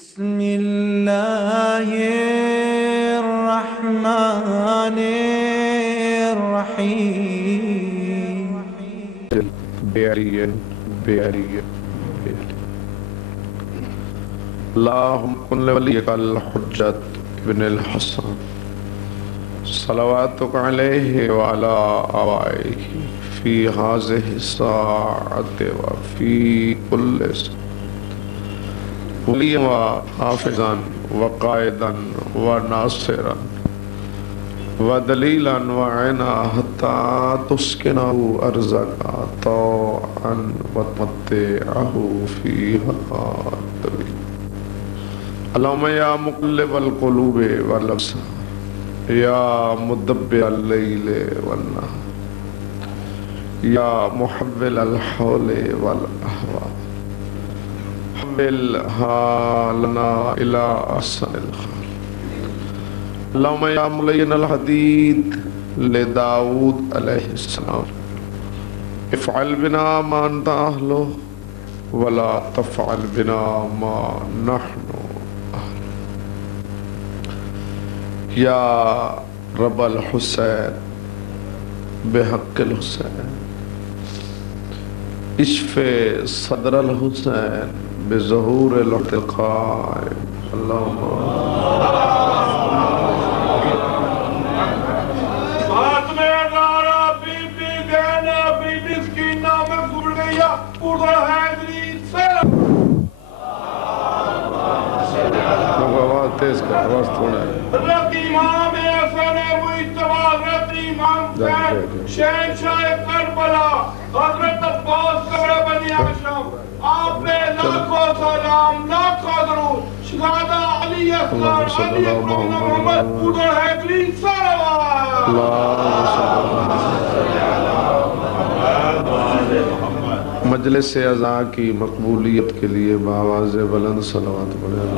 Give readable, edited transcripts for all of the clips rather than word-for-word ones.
بسم الله الرحمن الرحيم. اللهم كن لوليك الحجة ابن الحسن صلواتك عليه وعلى آبائه في هذه الساعة وفي كل ساعة وليا وحافظا وقائدا وناصرا ودليلا وعنا حتى تسكنه أرزقا طوعا وتمتعه فيها طويلا. اللهم يا مقلب القلوب والأبصار يا مدبر الليل والنهار يا محول الحول والأهوال حملها لنا إلى أحسن الخير. اللهم يا ملين الحديد لداود عليه السلام افعل بنا ما أنت أهله ولا تفعل بنا ما نحن أهله. يا رب الحسين بحق الحسين اشف صدر الحسین بظہور الارتقاء. اللہم فاطمہ زہرا بی بی زینب بی بی سکینہ میں گزر گئی پورا حیدری سے آواز تیز کر، آواز تھوڑا ہے. حضرت امام حسن مجتبی، حضرت امام حسین شہنشاہ کربلا، حضرت عباس کبر بنی ہاشم، آپ نے لاکھوں سلام لاکھوں درود شہادہ علی اصغر علی اکبر محمد پورا حیدری صلوات. مجلس اعزاء کی مقبولیت کے لیے بآواز بلند صلوات پڑھیں.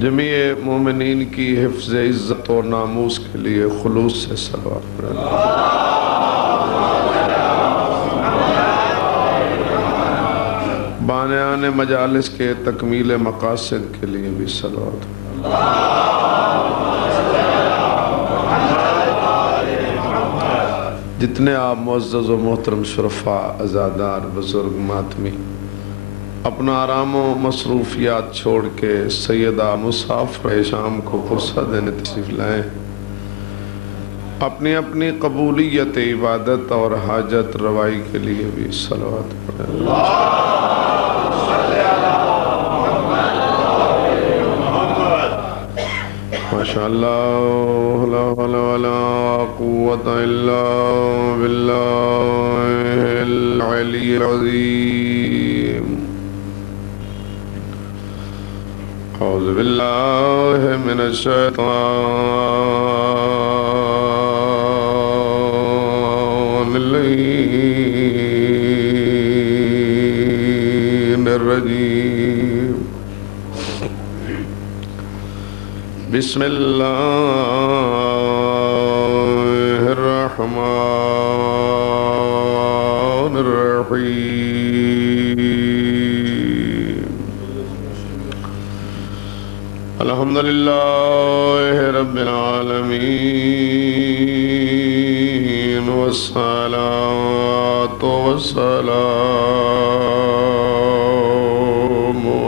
جمیع مومنین کی حفظ عزت و ناموس کے لیے خلوص سے صلوات پڑھیں. بانیان مجالس کے تکمیل مقاصد کے لیے بھی صلوات. جتنے آپ معزز و محترم شرفاء، عزادار، بزرگ، ماتمی اپنا آرام و مصروفیات چھوڑ کے سیدہ مسافر شام کو فرصت دینے تشریف لائیں، اپنی اپنی قبولیت عبادت اور حاجت روائی کے لیے بھی صلوات پڑھیں. ماشاءاللہ لا حول ولا قوة الا باللہ العلی العظیم. اعوذ باللہ من الشیطان اللعین الرجیم. بسم اللہ الرحمن الرحیم. الحمدللہ رب العالمین والصلاة والسلام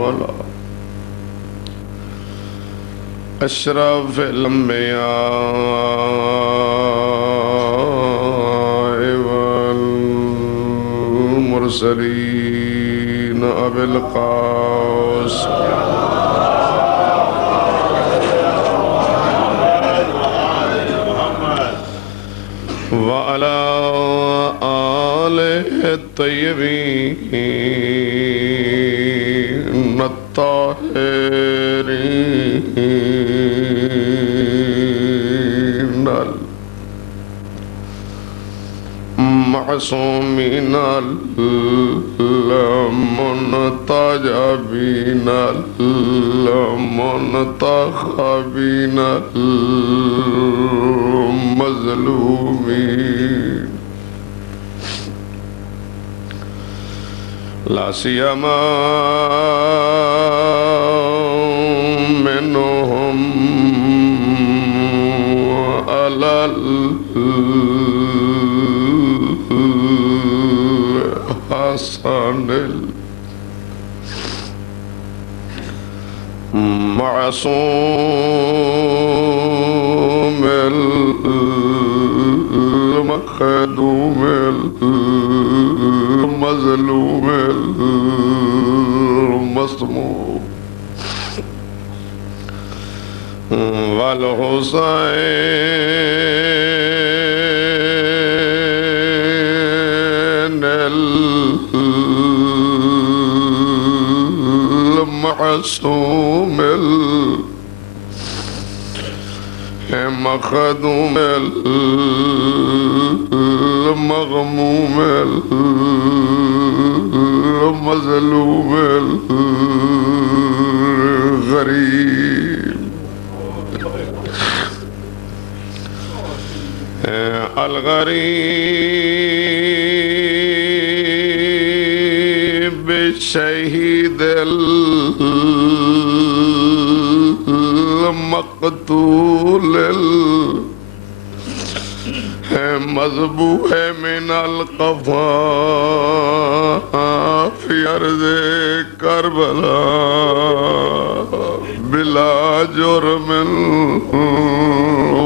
علی اشرف الانبیاء والمرسلین ابی القاسم وعلى آلہ الطیبین الطاہرین المعصومین المنتجبین المنتخبین المظلومین. لا سيما منهم على الحسن المعصوم المخدوم المظلوم المصموم والحسين المعصوم المخدوم المغموم المظلوم الغريب الغريب الشهيد المقتول مذبوح من القفا في أرض كربلاء بلا جرم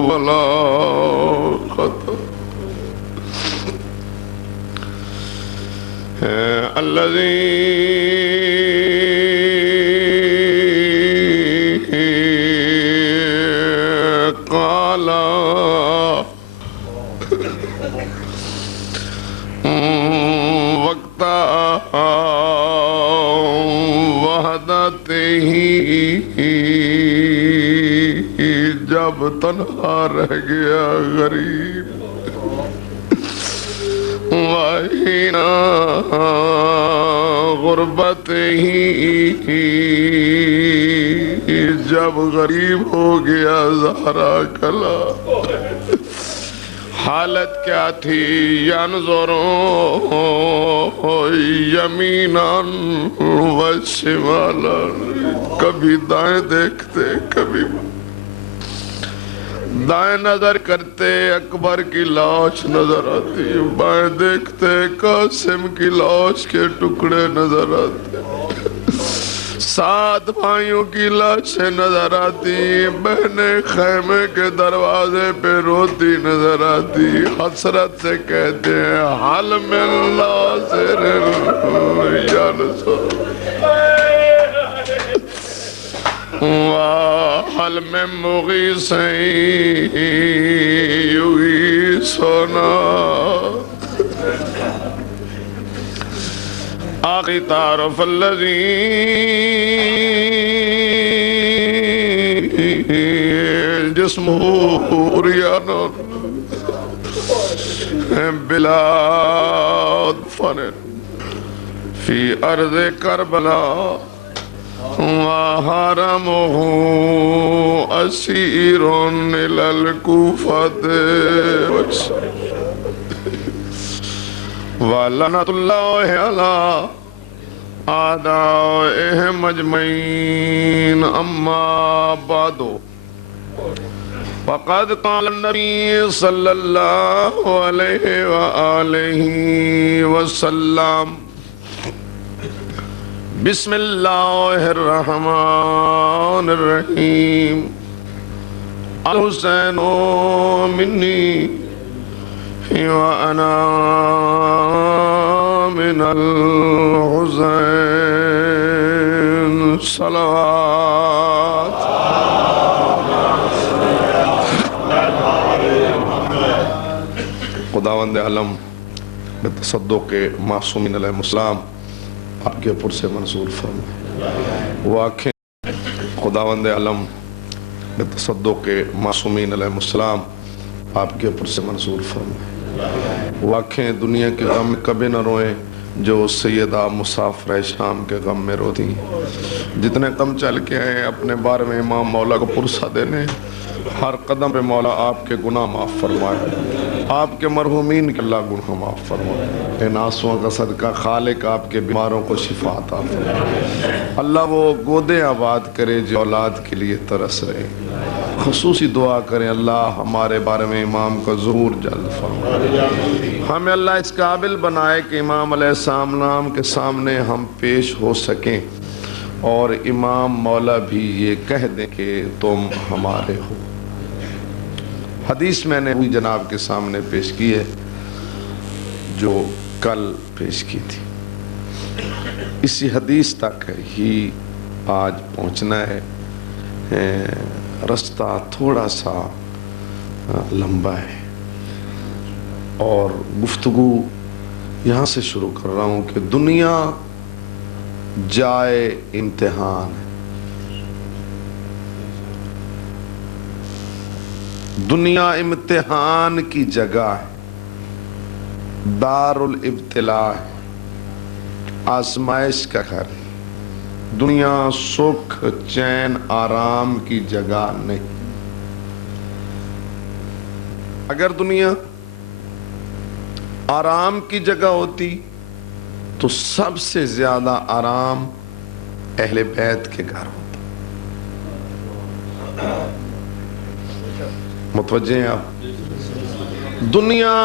ولا خطأ الذي قال وقت وحدته جب تنہا رہ گیا غریب وحین غربت ہی جب غریب ہو گیا زہرا کلا حالت کیا تھی ینظرون یمیناً و شمالاً کبھی دائیں دیکھتے کبھی دائیں نظر کرتے اکبر کی لاش نظر آتی بائیں دیکھتے قاسم کی لاش کے ٹکڑے نظر آتے 7 بھائیوں کی لاشیں نظر آتی بہنیں خیمے کے دروازے پہ روتی نظر آتی حسرت سے کہتے ہیں حل من ناصر یا رسول وحل من مغیث یغیثنا آخی تعرف الذی جسمہ عریان بلا دفن فی ارض کربلا وحرمہ اسیر الی الکوفۃ وَلَعْنَةُ اللَّهِ عَلَىٰ أَعْدَائِهِمْ أَجْمَعِينَ أَمَّا بَعْدُ فقد قال النبي صلى الله عليه وآله وسلم بسم الله الرحمن الرحيم الحسين مني وأنا من الحسين صلوات خداوند عالم بتصدق معصومین علیہ السلام آپ کے پر سے منظور فرمائے وہ آنکھیں خداوند عالم بتصدق معصومین علیہ السلام آپ کے پر سے منظور فرمائے وہ آنکھیں دنیا کے غم میں کبھی نہ روئیں جو سیدہ مسافر شام کے غم میں روتی جتنے کم چل کے آئے اپنے بارے میں امام مولا کو پرسہ دینے ہر قدم پہ مولا آپ کے گناہ معاف فرمائے، آپ کے مرحومین کے اللہ گناہ معاف فرمائے، ان آنسوؤں کا صدقہ خالق آپ کے بیماروں کو شفا عطا فرمائے۔ اللہ وہ گودے آباد کرے جو اولاد کے لیے ترس رہے، خصوصی دعا کریں اللہ ہمارے بارے میں امام کا ظہور جلد فرمائے، ہمیں اللہ اس قابل بنائے کہ امام علیہ السلام کے سامنے ہم پیش ہو سکیں اور امام مولا بھی یہ کہہ دیں کہ تم ہمارے ہو۔ حدیث میں نے وہی جناب کے سامنے پیش کی ہے جو کل پیش کی تھی، اسی حدیث تک ہی آج پہنچنا ہے۔ رستہ تھوڑا سا لمبا ہے اور گفتگو یہاں سے شروع کر رہا ہوں کہ دنیا جائے امتحان ہے، دنیا امتحان کی جگہ ہے، دار الابتلاء ہے، آزمائش کا گھر ہے۔ دنیا سکھ چین آرام کی جگہ نہیں۔ اگر دنیا آرام کی جگہ ہوتی تو سب سے زیادہ آرام اہل بیت کے گھر ہوتا۔ متوجہ ہیں آپ؟ دنیا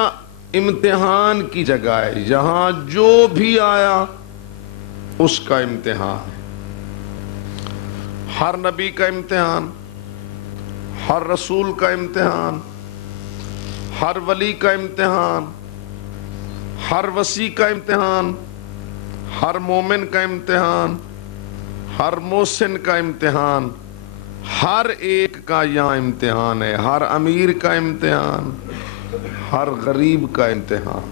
امتحان کی جگہ ہے، یہاں جو بھی آیا اس کا امتحان ہے۔ ہر نبی کا امتحان، ہر رسول کا امتحان، ہر ولی کا امتحان، ہر وصی کا امتحان، ہر مومن کا امتحان، ہر محسن کا امتحان، ہر ایک کا یہاں امتحان ہے۔ ہر امیر کا امتحان، ہر غریب کا امتحان۔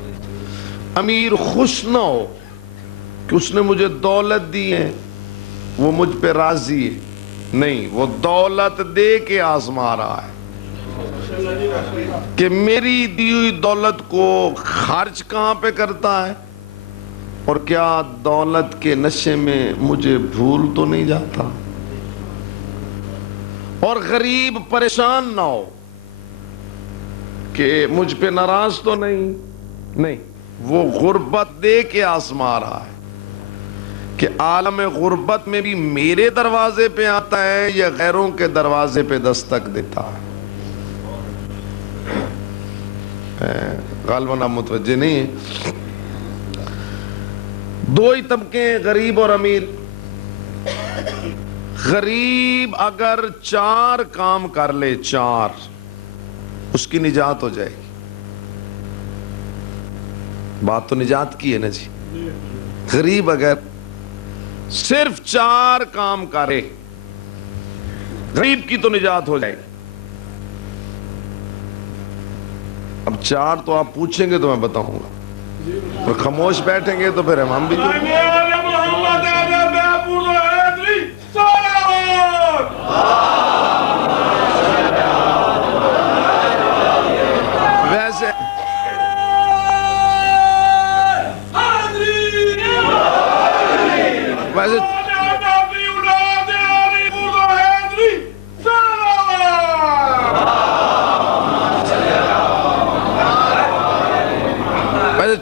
امیر خوش نہ ہو کہ اس نے مجھے دولت دی ہے، وہ مجھ پہ راضی ہے، نہیں، وہ دولت دے کے آزما رہا ہے کہ میری دی ہوئی دولت کو خرچ کہاں پہ کرتا ہے اور کیا دولت کے نشے میں مجھے بھول تو نہیں جاتا۔ اور غریب پریشان نہ ہو کہ مجھ پہ ناراض تو نہیں، وہ غربت دے کے آزما رہا ہے کہ عالم غربت میں بھی میرے دروازے پہ آتا ہے یا غیروں کے دروازے پہ دستک دیتا ہے۔ غالباً آپ متوجہ نہیں ہیں۔ دو ہی طبقے ہیں، غریب اور امیر۔ غریب اگر 4 کام کر لے، 4، اس کی نجات ہو جائے گی۔ بات تو نجات کی ہے نا جی۔ غریب اگر صرف 4 کام کرے، غریب کی تو نجات ہو جائے گی۔ اب 4 تو آپ پوچھیں گے تو میں بتاؤں گا، اور خاموش بیٹھیں گے تو پھر ہم بھی ویسے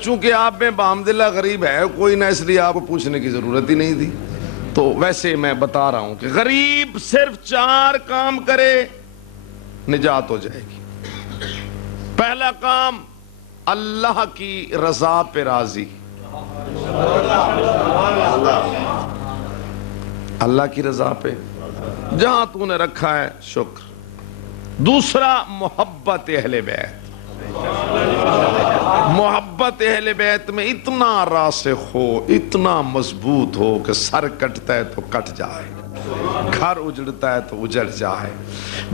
چونکہ آپ میں بحمداللہ غریب ہے کوئی نہ، اس لیے آپ کو پوچھنے کی ضرورت ہی نہیں تھی، تو ویسے میں بتا رہا ہوں کہ غریب صرف 4 کام کرے نجات ہو جائے گی۔ پہلا کام، اللہ کی رضا پہ راضی، اللہ کی رضا پہ جہاں تو نے رکھا ہے شکر۔ دوسرا، محبت اہل بیت، محبت اہل بیت میں اتنا راسخ ہو، اتنا مضبوط ہو کہ سر کٹتا ہے تو کٹ جائے، گھر اجڑتا ہے تو اجڑ جائے،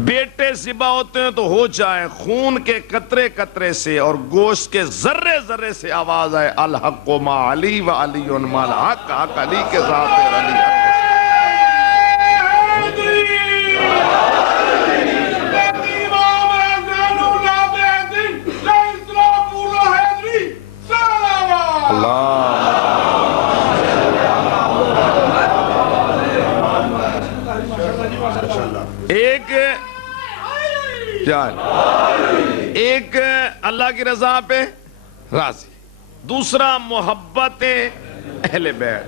بیٹے ذبح ہوتے ہیں تو ہو جائے، خون کے قطرے قطرے سے اور گوشت کے ذرے ذرے سے آواز آئے، الحق ما علی و علی ما الحق، حق علی کے ذات ہے، علی حق۔ کیا ہے؟ ایک اللہ کی رضا پہ راضی، دوسرا محبت اہل بیت،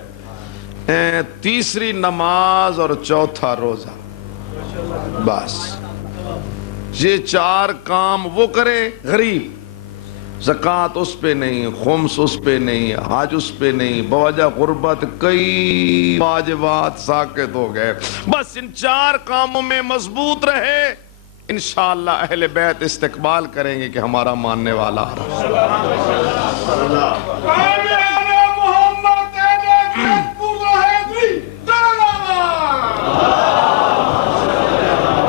تیسری نماز اور چوتھا روزہ، بس یہ 4 کام وہ کرے۔ غریب زکوٰۃ اس پہ نہیں، خمس اس پہ نہیں، حج اس پہ نہیں، بوجہ غربت کئی واجبات ساقط ہو گئے، بس ان 4 کاموں میں مضبوط رہے، انشاءاللہ اہل بیت استقبال کریں گے کہ ہمارا ماننے والا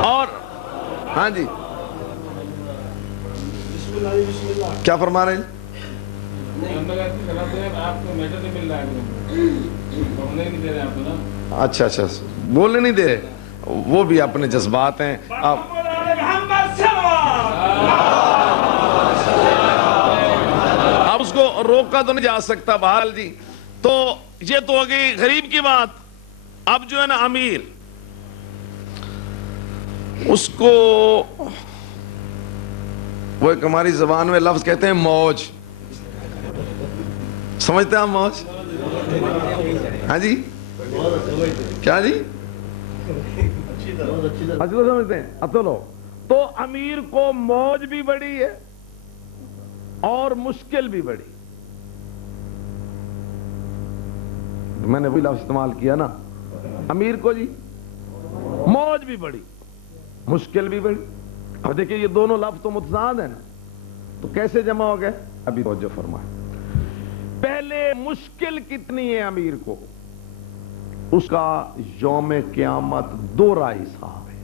اور ہاں جی کیا فرما رہے ہیں؟ اچھا اچھا بولنے نہیں دے رہے، وہ بھی اپنے جذبات ہیں۔ اب اس کو روکا تو نہیں جا سکتا بہرحال جی۔ تو یہ تو ہو گئی غریب کی بات۔ اب جو ہے نا امیر، اس کو وہ ایک ہماری زبان میں لفظ کہتے ہیں موج، سمجھتے ہیں آپ موج؟ ہاں جی کیا جی؟ اچھا سمجھتے ہیں اچھا۔ تو امیر کو موج بھی بڑی ہے اور مشکل بھی بڑی۔ میں نے وہی لفظ استعمال کیا نا، امیر کو جی موج بھی بڑی، مشکل بھی بڑی۔ اب دیکھیں یہ دونوں لفظ تو متضاد ہیں نا، تو کیسے جمع ہو گئے؟ ابھی توجہ فرمائیں۔ پہلے مشکل کتنی ہے امیر کو؟ اس کا یوم قیامت 2 راہ حساب ہے۔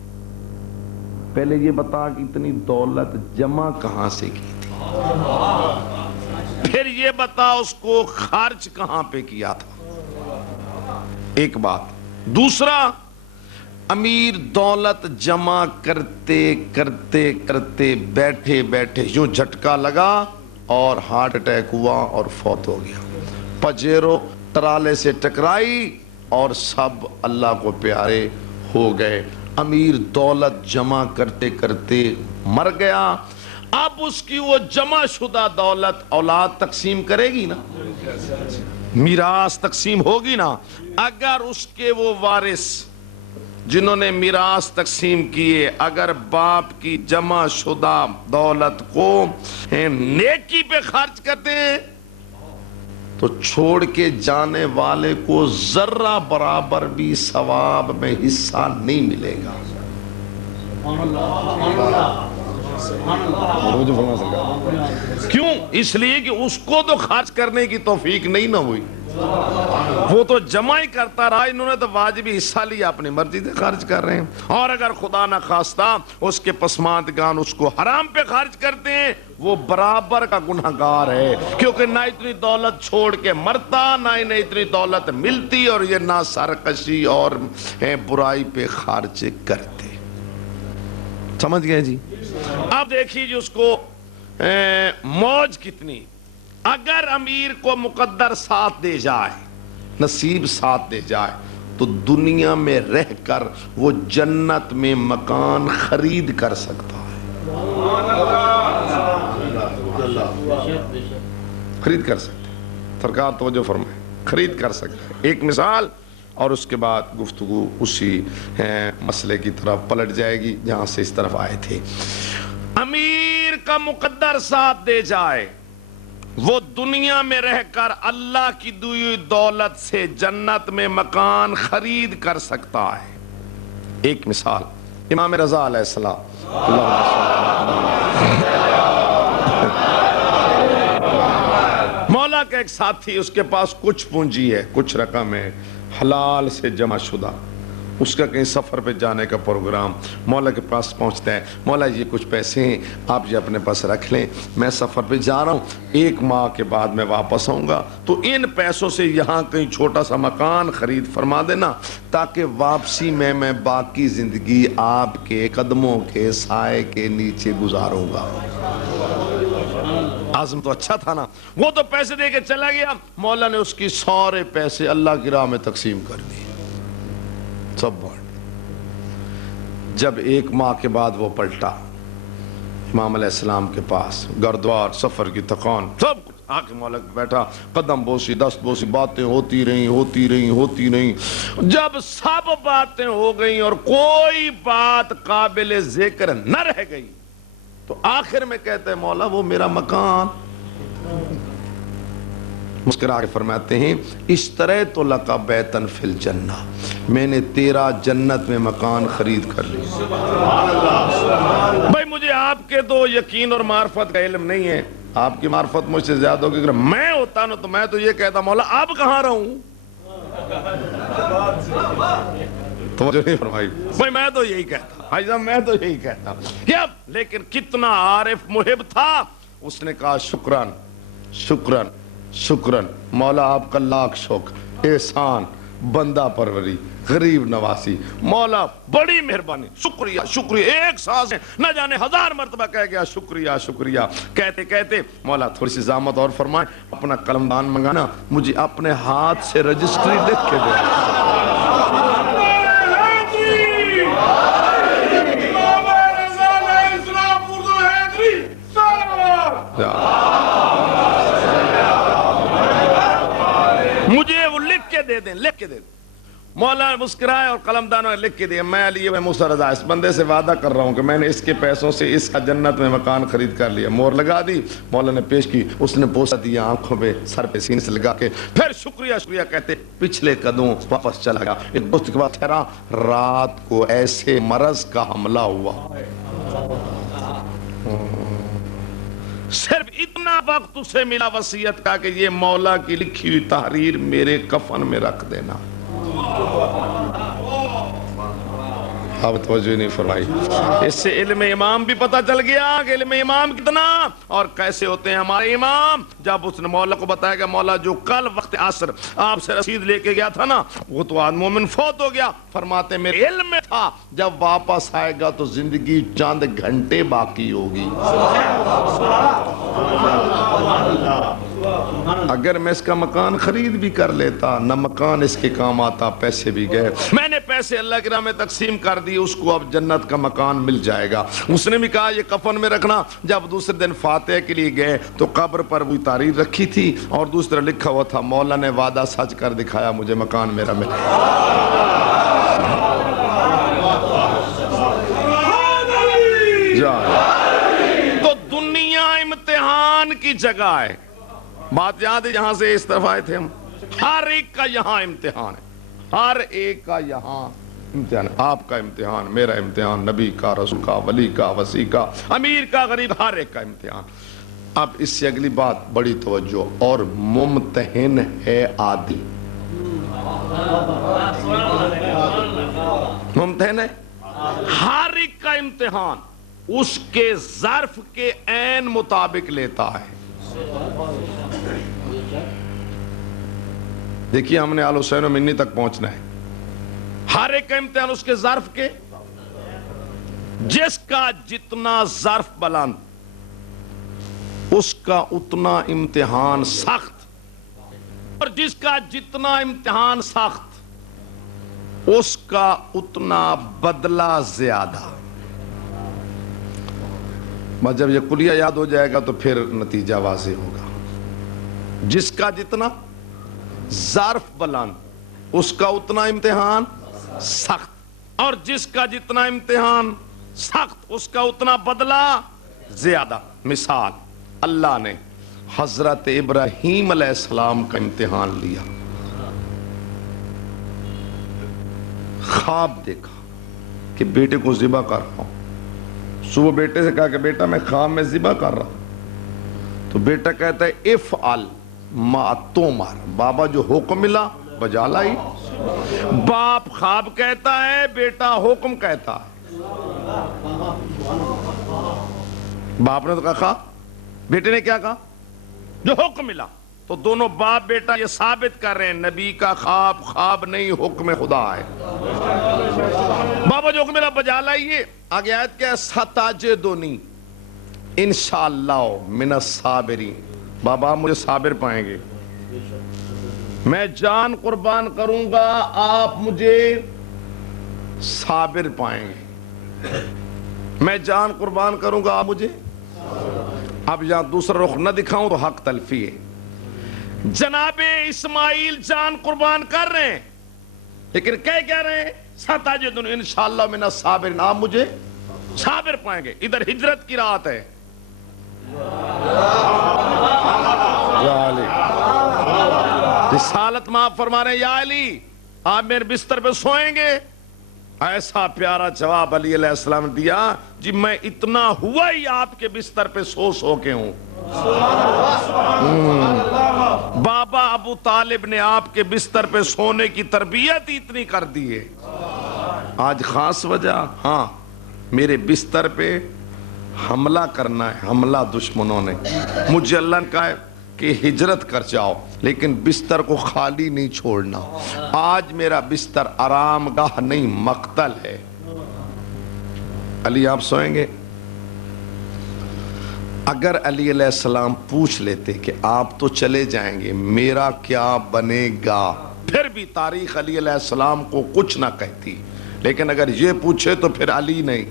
پہلے یہ بتا کہ اتنی دولت جمع کہاں سے کی تھی، پھر یہ بتا اس کو خرچ کہاں پہ کیا تھا، ایک بات۔ دوسرا، امیر دولت جمع کرتے کرتے کرتے بیٹھے بیٹھے یوں جھٹکا لگا اور ہارٹ اٹیک ہوا اور فوت ہو گیا، پجیرو ترالے سے ٹکرائی اور سب اللہ کو پیارے ہو گئے۔ امیر دولت جمع کرتے کرتے مر گیا، اب اس کی وہ جمع شدہ دولت اولاد تقسیم کرے گی نا، میراث تقسیم ہوگی نا۔ اگر اس کے وہ وارث جنہوں نے میراث تقسیم کیے اگر باپ کی جمع شدہ دولت کو نیکی پہ خرچ کرتے ہیں تو چھوڑ کے جانے والے کو ذرہ برابر بھی ثواب میں حصہ نہیں ملے گا۔ کیوں؟ اس لیے کہ اس کو تو خرچ کرنے کی توفیق نہیں نہ ہوئی، وہ تو جمع ہی کرتا رہا، انہوں نے تو واجبی حصہ لیا، اپنی مرضی سے خرچ کر رہے ہیں۔ اور اگر خدا نہ خواستہ اس کے پسماندگان اس کو حرام پہ خرچ کرتے ہیں، وہ برابر کا گنہگار ہے، کیونکہ نہ اتنی دولت چھوڑ کے مرتا، نہ انہیں اتنی دولت ملتی، اور یہ نہ سرکشی اور برائی پہ خرچ کرتے۔ سمجھ گئے جی؟ اب دیکھیے جی اس کو موج کتنی۔ اگر امیر کو مقدر ساتھ دے جائے، نصیب ساتھ دے جائے، تو دنیا میں رہ کر وہ جنت میں مکان خرید کر سکتا ہے، خرید کر سکتے ہیں۔ سرکار توجہ فرمائے، خرید کر سکتے ہیں۔ ایک مثال اور اس کے بعد گفتگو اسی مسئلے کی طرف پلٹ جائے گی جہاں سے اس طرف آئے تھے۔ امیر کا مقدر ساتھ دے جائے، وہ دنیا میں رہ کر اللہ کی دی ہوئی دولت سے جنت میں مکان خرید کر سکتا ہے۔ ایک مثال، امام رضا علیہ السلام، مولا کا ایک ساتھی، اس کے پاس کچھ پونجی ہے، کچھ رقم ہے حلال سے جمع شدہ، اس کا کہیں سفر پہ جانے کا پروگرام، مولا کے پاس پہنچتا ہے، مولا یہ کچھ پیسے ہیں، آپ یہ اپنے پاس رکھ لیں، میں سفر پہ جا رہا ہوں، 1 ماہ کے بعد میں واپس آؤں گا، تو ان پیسوں سے یہاں کہیں چھوٹا سا مکان خرید فرما دینا، تاکہ واپسی میں باقی زندگی آپ کے قدموں کے سائے کے نیچے گزاروں گا۔ عزم تو اچھا تھا نا، وہ تو پیسے دے کے چلا گیا، مولا نے اس کی سارے پیسے اللہ کی راہ میں تقسیم کر دیے، سب بانٹ۔ جب 1 ماہ کے بعد وہ پلٹا امام علیہ السلام کے پاس گردوار سفر کی تکان سب کچھ آ کے مولا بیٹھا، قدم بوسی دست بوسی، باتیں ہوتی رہیں۔ جب سب باتیں ہو گئیں اور کوئی بات قابل ذکر نہ رہ گئی تو آخر میں کہتے ہیں مولا وہ میرا مکان، مسکرا کے فرماتے ہیں اشتریت لک بیتن فی الجنہ، میں نے تیرا جنت میں مکان خرید کر لیا۔ بھائی مجھے آپ کے تو یقین اور معرفت کا علم نہیں ہے، آپ کی معرفت مجھ سے زیادہ ہوگی، اگر میں ہوتا نا تو میں تو یہ کہتا مولا اب کہاں رہوں، توجہ نہیں فرمائی، بھائی میں تو یہی کہتا، بھائی صاحب میں تو یہی کہتا کہ اب لیکن کتنا عارف محب تھا، اس نے کہا شکران شکران شکران مولا آپ کا لاکھ شکر، احسان، بندہ پروری، غریب نواسی، مولا بڑی مہربانی، شکریہ شکریہ، ایک سانس میں نہ جانے 1000 مرتبہ کہہ گیا شکریہ شکریہ، کہتے کہتے مولا تھوڑی سی زحمت اور فرمائیں، اپنا قلم دان منگانا، مجھے اپنے ہاتھ سے رجسٹری لکھ کے دے۔ مجھے وہ لکھ کے دے دیں، مولا مسکرائے اور قلم دانوں نے لکھ کے دیا، میں علی بن موسیٰ رضا اس بندے سے وعدہ کر رہا ہوں کہ میں نے اس کے پیسوں سے اس کا جنت میں مکان خرید کر لیا، مور لگا دی، مولا نے پیش کی، اس نے بوسہ دیا آنکھوں پہ، سر پہ سینے سے لگا کے، پھر شکریہ شکریہ کہتے پچھلے قدموں واپس چلا گیا۔ ایک دوست کے بعد ٹھہرا، رات کو ایسے مرض کا حملہ ہوا، صرف اتنا وقت اسے ملا وصیت کا کہ یہ مولا کی لکھی ہوئی تحریر میرے کفن میں رکھ دینا۔ اب توجہ نہیں فرمائی، اس سے علم امام بھی پتہ چل گیا کہ علم امام کتنا اور کیسے ہوتے ہیں ہمارے امام۔ جب اس نے مولا کو بتایا کہ مولا جو کل وقت عصر آپ سے رسید لے کے گیا تھا نا وہ تو آج مومن فوت ہو گیا، فرماتے میرے علم میں تھا جب واپس آئے گا تو زندگی چند گھنٹے باقی ہوگی، اگر میں اس کا مکان خرید بھی کر لیتا نہ مکان اس کے کام آتا، پیسے بھی گئے، میں نے پیسے اللہ کی راہ میں تقسیم کر دی، اس کو اب جنت کا مکان مل جائے گا۔ اس نے بھی کہا یہ کفن میں رکھنا۔ جب دوسرے دن فاتح کے لیے گئے تو قبر پر وہ تحریر رکھی تھی اور دوسرا لکھا ہوا تھا مولا نے وعدہ سچ کر دکھایا، مجھے مکان میرا مل تو دنیا امتحان کی جگہ ہے، بات یاد ہے جہاں سے اس طرف آئے تھے ہم، ہر ایک کا یہاں امتحان ہے، ہر ایک کا یہاں امتحان ہے، آپ کا امتحان، میرا امتحان، نبی کا، رسول کا، ولی کا، وسیع کا، امیر کا، غریب، ہر ایک کا امتحان۔ اب اس سے اگلی بات بڑی توجہ، اور ممتحن ہے عادل، ممتحن ہے ہر ایک کا امتحان اس کے ظرف کے عین مطابق لیتا ہے۔ دیکھیے ہم نے آل حسین و منی تک پہنچنا ہے، ہر ایک کا امتحان اس کے ظرف کے، جس کا جتنا ظرف بلند اس کا اتنا امتحان سخت، اور جس کا جتنا امتحان سخت اس کا اتنا بدلہ زیادہ۔ بس جب یہ کلیہ یاد ہو جائے گا تو پھر نتیجہ واضح ہوگا، جس کا جتنا ظرف بلند اس کا اتنا امتحان سخت، اور جس کا جتنا امتحان سخت اس کا اتنا بدلہ زیادہ۔ مثال اللہ نے حضرت ابراہیم علیہ السلام کا امتحان لیا، خواب دیکھا کہ بیٹے کو ذبح کر رہا ہوں، صبح بیٹے سے کہا کہ بیٹا میں خواب میں ذبح کر رہا ہوں، تو بیٹا کہتا ہے افعل ما تؤمر، بابا جو حکم ملا بجا لائی۔ باپ خواب کہتا ہے، بیٹا حکم کہتا ہے، باپ نے تو کہا خواب، بیٹے نے کیا کہا جو حکم ملا، تو دونوں باپ بیٹا یہ ثابت کر رہے ہیں نبی کا خواب خواب نہیں، حکم خدا ہے۔ بابا جو حکم ملا بجا لائیے۔ آگے آیت کیا ہے، ستجدنی انشاءاللہ من الصابرین، بابا مجھے صابر پائیں گے، میں جان قربان کروں گا آپ مجھے صابر پائیں گے۔ میں جان قربان کروں گا آپ مجھے؟ اب یہاں دوسرا رخ نہ دکھاؤں تو حق تلفی ہے. جناب اسماعیل جان قربان کر رہے ہیں لیکن کہہ رہے ہیں ستجدن انشاءاللہ من الصابرین، آپ مجھے صابر پائیں گے. ادھر ہجرت کی رات ہے. رسالت معاف فرما رہے ہیں یا علی آپ میرے بستر پہ سوئیں گے؟ ایسا پیارا جواب علی علیہ السلام نے دیا جی میں اتنا ہوا ہی آپ کے بستر پہ سو کے ہوں. بابا ابو طالب نے آپ کے بستر پہ سونے کی تربیت اتنی کر دی ہے. آج خاص وجہ، ہاں میرے بستر پہ حملہ کرنا ہے، حملہ دشمنوں نے. مجھے اللہ نے کہا ہے کہ ہجرت کر جاؤ لیکن بستر کو خالی نہیں چھوڑنا. آج میرا بستر آرام گاہ نہیں مقتل ہے. علی آپ سوئیں گے؟ اگر علی علیہ السلام پوچھ لیتے کہ آپ تو چلے جائیں گے میرا کیا بنے گا، پھر بھی تاریخ علی علیہ السلام کو کچھ نہ کہتی. لیکن اگر یہ پوچھے تو پھر علی نہیں.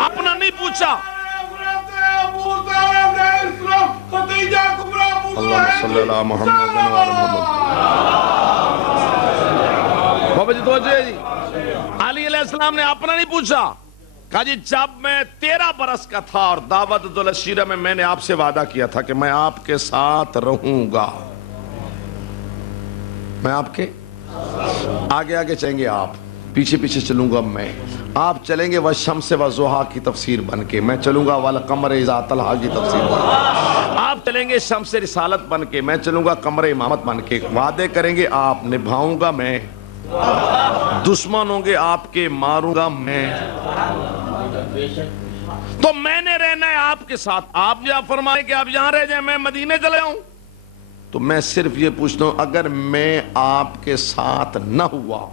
اپنا نہیں پوچھا. اللہم صلی اللہ محمد بابا جی توجہ جی. علی علیہ السلام نے اپنا نہیں پوچھا. کہا جی جب میں 13 برس کا تھا اور دعوت ذوالعشیرہ میں نے آپ سے وعدہ کیا تھا کہ میں آپ کے ساتھ رہوں گا. میں آپ کے آگے چلیں گے آپ، پیچھے چلوں گا میں. آپ چلیں گے والشمس والضحیٰ کی تفسیر بن کے، میں چلوں گا والقمر اذا طلع کی تفسیر بن کے. آپ چلیں گے شمس رسالت بن کے، میں چلوں گا قمر امامت بن کے. وعدے کریں گے آپ، نبھاؤں گا میں. دشمن ہوں گے آپ کے، ماروں گا میں. تو میں نے رہنا ہے آپ کے ساتھ. آپ یا فرمائیں کہ آپ یہاں رہ جائیں میں مدینے چلے آؤں. تو میں صرف یہ پوچھتا ہوں اگر میں آپ کے ساتھ نہ ہوا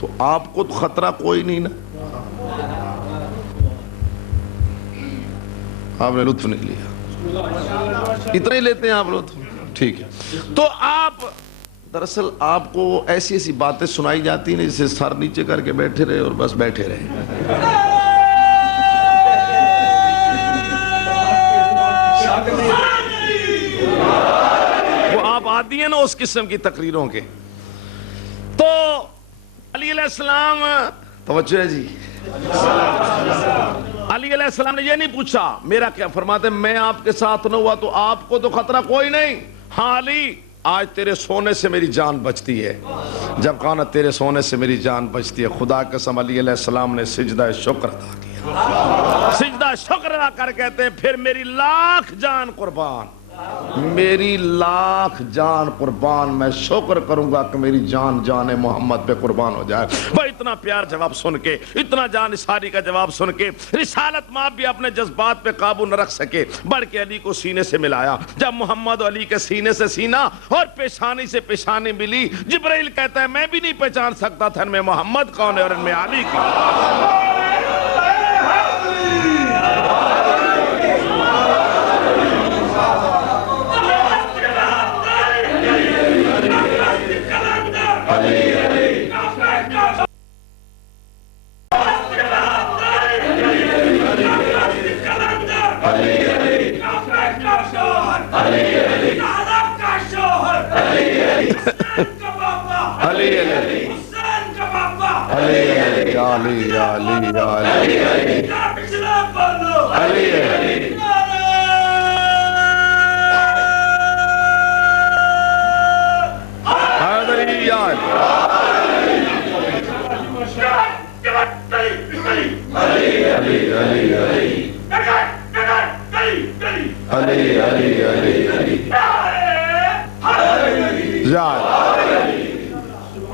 تو آپ کو تو خطرہ کوئی نہیں نا. آپ نے لطف نہیں لیا، اتنا ہی لیتے ہیں آپ لطف. ٹھیک ہے. تو آپ دراصل آپ کو ایسی باتیں سنائی جاتی ہیں جسے سر نیچے کر کے بیٹھے رہے اور بس بیٹھے رہے. وہ آپ آتی ہیں نا اس قسم کی تقریروں کے. تو علی علیہ السلام، توجہ ہے جی، علی علیہ السلام نے یہ نہیں پوچھا میرا کیا. فرماتے میں آپ کے ساتھ نہ ہوا تو آپ کو تو خطرہ کوئی نہیں. ہاں علی آج تیرے سونے سے میری جان بچتی ہے. جب کہا نا تیرے سونے سے میری جان بچتی ہے، خدا قسم علی علیہ السلام نے سجدہ شکر ادا کیا. سجدہ شکر ادا کر کہتے ہیں پھر میری لاکھ جان قربان، میری لاکھ جان قربان، میں شکر کروں گا کہ میری جان محمد پہ قربان ہو جائے. وہ اتنا پیار جواب سن کے، اتنا جان اساری کا جواب سن کے رسالت ماں بھی اپنے جذبات پہ قابو نہ رکھ سکے، بڑھ کے علی کو سینے سے ملایا. جب محمد و علی کے سینے سے سینہ اور پیشانی سے پیشانی ملی، جبرائیل کہتا ہے میں بھی نہیں پہچان سکتا تھا ان میں محمد کون ہے اور ان میں علی کون.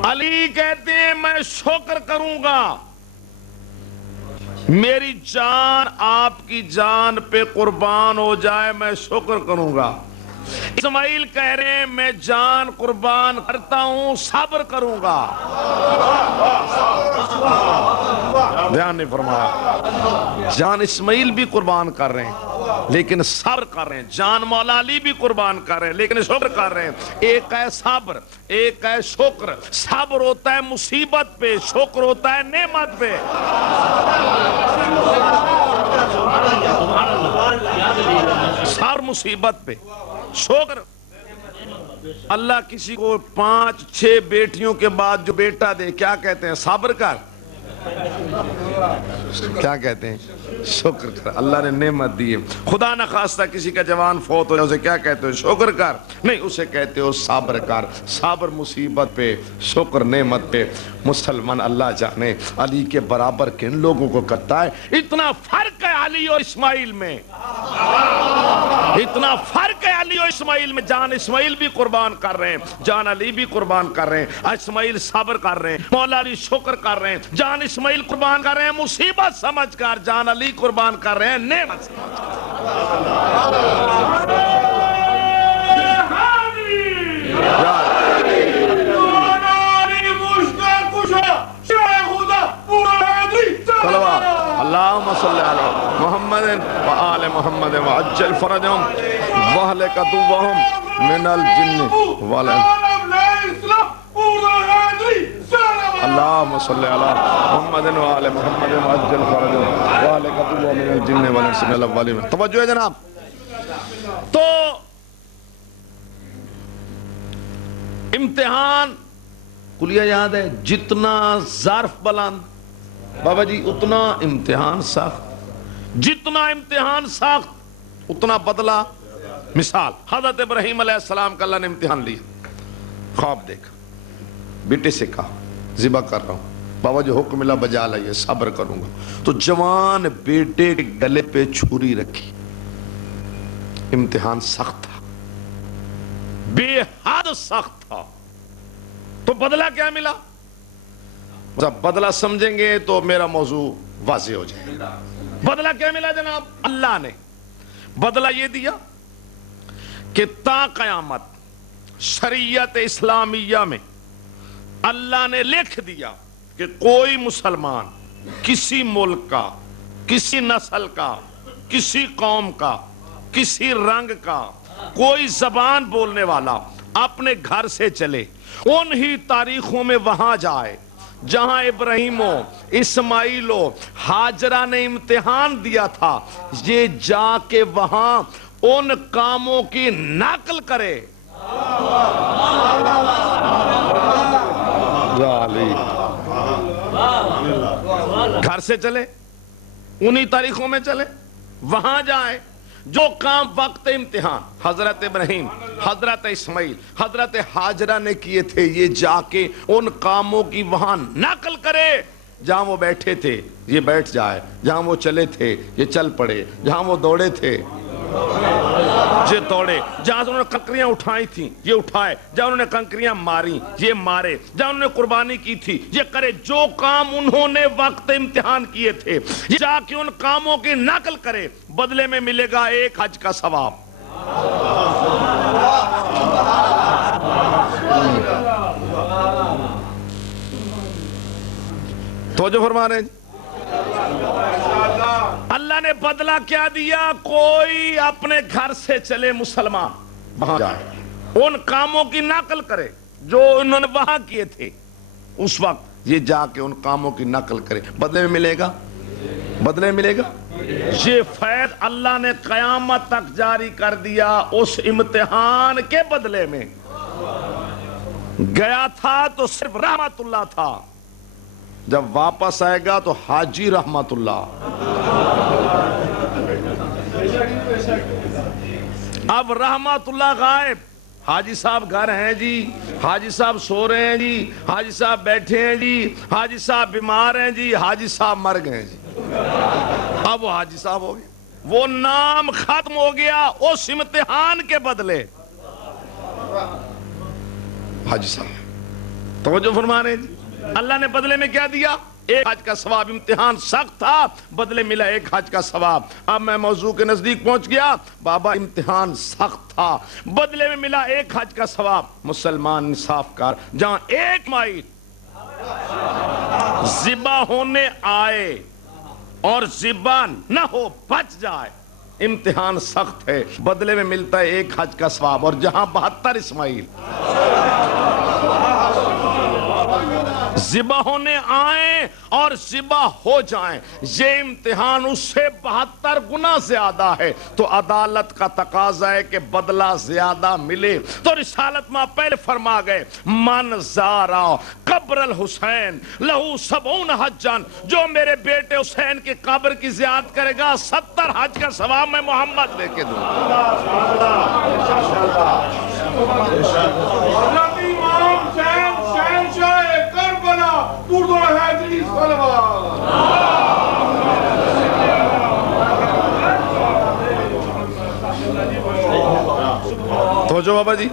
علی کہتے ہیں میں شکر کروں گا، میری جان آپ کی جان پہ قربان ہو جائے، میں شکر کروں گا. اسماعیل کہہ رہے ہیں میں جان قربان کرتا ہوں، صبر کروں گا. دھیان نہیں فرمایا، جان اسماعیل بھی قربان کر رہے ہیں. لیکن صبر کر رہے ہیں. جان مولا علی بھی قربان کر رہے ہیں لیکن شکر کر رہے ہیں. ایک ہے صبر، ایک ہے شکر. صبر ہوتا ہے مصیبت پہ، شکر ہوتا ہے نعمت پہ. صبر مصیبت پہ، شکر. اللہ کسی کو 5-6 بیٹیوں کے بعد جو بیٹا دے کیا کہتے ہیں؟ صبر کر. کیا کہتے ہیں؟ شکر کر. اللہ نے نعمت دی ہے. خدا نہ خواستہ کسی کا جوان فوت ہو جائے اسے کیا کہتے ہو؟ شکر کر. نہیں، اسے کہتے ہو صبر کر. صبر مصیبت پہ، شکر نعمت پہ. مسلمان اللہ جانے علی کے برابر کن لوگوں کو کرتا ہے. اتنا فرق ہے علی اور اسماعیل میں، اتنا فرق ہے علی اور اسماعیل میں. جان اسماعیل بھی قربان کر رہے ہیں، جان علی بھی قربان کر رہے ہیں. اسماعیل صبر کر رہے ہیں، مولا علی شکر کر رہے ہیں. جان اسماعیل قربان کر رہے ہیں مصیبت سمجھ کر، جان علی قربان کر رہے ہیں نعمت سمجھ کر. اللہم صلی علی محمد وآل محمد وعجل فرجہم واہلک عدوہم من الجن والانس. اللہم صلی علی محمد وآل محمد وعجل فرجہم واہلک عدوہم من الجن والانس من الاولین. توجہ ہے جناب. تو امتحان کلیہ یاد ہے، جتنا ظرف بلند بابا جی اتنا امتحان سخت، جتنا امتحان سخت اتنا بدلہ. مثال حضرت ابراہیم علیہ السلام کا اللہ نے امتحان لیا. خواب دیکھا، بیٹے سے کہا ذبح کر رہا ہوں. بابا جو حکم ملا بجا لائیے، صبر کروں گا. تو جوان بیٹے کے گلے پہ چھری رکھی. امتحان سخت تھا، بے حد سخت تھا. تو بدلہ کیا ملا؟ جب بدلہ سمجھیں گے تو میرا موضوع واضح ہو جائے گا. بدلہ کیا ملا جناب؟ اللہ نے بدلہ یہ دیا کہ تا قیامت شریعت اسلامیہ میں اللہ نے لکھ دیا کہ کوئی مسلمان کسی ملک کا، کسی نسل کا، کسی قوم کا، کسی رنگ کا، کوئی زبان بولنے والا اپنے گھر سے چلے، انہی تاریخوں میں وہاں جائے جہاں ابراہیم و اسماعیل و ہاجرہ نے امتحان دیا تھا، یہ جا کے وہاں ان کاموں کی نقل کرے. گھر سے چلے، انہی تاریخوں میں چلے، وہاں جائے جو کام وقت امتحان حضرت ابراہیم، حضرت اسماعیل، حضرت ہاجرہ نے کیے تھے، یہ جا کے ان کاموں کی وہاں نقل کرے. جہاں وہ بیٹھے تھے یہ بیٹھ جائے، جہاں وہ چلے تھے یہ چل پڑے، جہاں وہ دوڑے تھے یہ دوڑے، جہاں انہوں نے کنکریاں اٹھائی تھیں یہ اٹھائے، جہاں انہوں نے کنکریاں ماری یہ مارے، جہاں انہوں نے قربانی کی تھی یہ کرے. جو کام انہوں نے وقت امتحان کیے تھے یہ جا کے ان کاموں کی نقل کرے. بدلے میں ملے گا ایک حج کا ثواب. توجہ فرما رہے ہیں. اللہ نے بدلہ کیا دیا؟ کوئی اپنے گھر سے چلے مسلمان وہاں جائے، ان کاموں کی نقل کرے جو انہوں نے وہاں کیے تھے اس وقت، یہ جا کے ان کاموں کی نقل کرے. بدلے میں ملے گا، بدلے میں ملے گا. یہ فیض اللہ نے قیامت تک جاری کر دیا. اس امتحان کے بدلے میں گیا تھا تو صرف رحمت اللہ تھا، جب واپس آئے گا تو حاجی رحمت اللہ. اب رحمت اللہ غائب. حاجی صاحب گھر ہیں جی، حاجی صاحب سو رہے ہیں جی، حاجی صاحب بیٹھے ہیں جی، حاجی صاحب بیمار ہیں جی، حاجی صاحب مر گئے جی. اب وہ حاجی صاحب ہو گئے، وہ نام ختم ہو گیا اس امتحان کے بدلے. حاجی صاحب توجہ فرما رہے ہیں جی. اللہ نے بدلے میں کیا دیا؟ ایک حج کا ثواب. امتحان سخت تھا، بدلے ملا ایک حج کا ثواب. اب میں موضوع کے نزدیک پہنچ گیا. بابا امتحان سخت تھا، بدلے میں ملا ایک حج کا ثواب. مسلمان انصاف کار جہاں ایک مائی ذبح ہونے آئے اور ذبح نہ ہو بچ جائے، امتحان سخت ہے، بدلے میں ملتا ہے 1 حج کا ثواب، اور جہاں 72 اسماعیل ذبح ہونے آئیں اور ذبح ہو جائیں، یہ امتحان اس سے 72 گنا زیادہ ہے، تو عدالت کا تقاضا ہے کہ بدلہ زیادہ ملے۔ تو رسالت ماں پہلے فرما گئے من زارا قبر الحسین لہو 70 حجن، جو میرے بیٹے حسین کی قبر کی زیارت کرے گا 70 حج کا ثواب میں محمد دے کے دوں گا۔ حضرت امام حسین شہنشاہ کربلا اردو حیدری صلوات۔ توجہ بابا جی،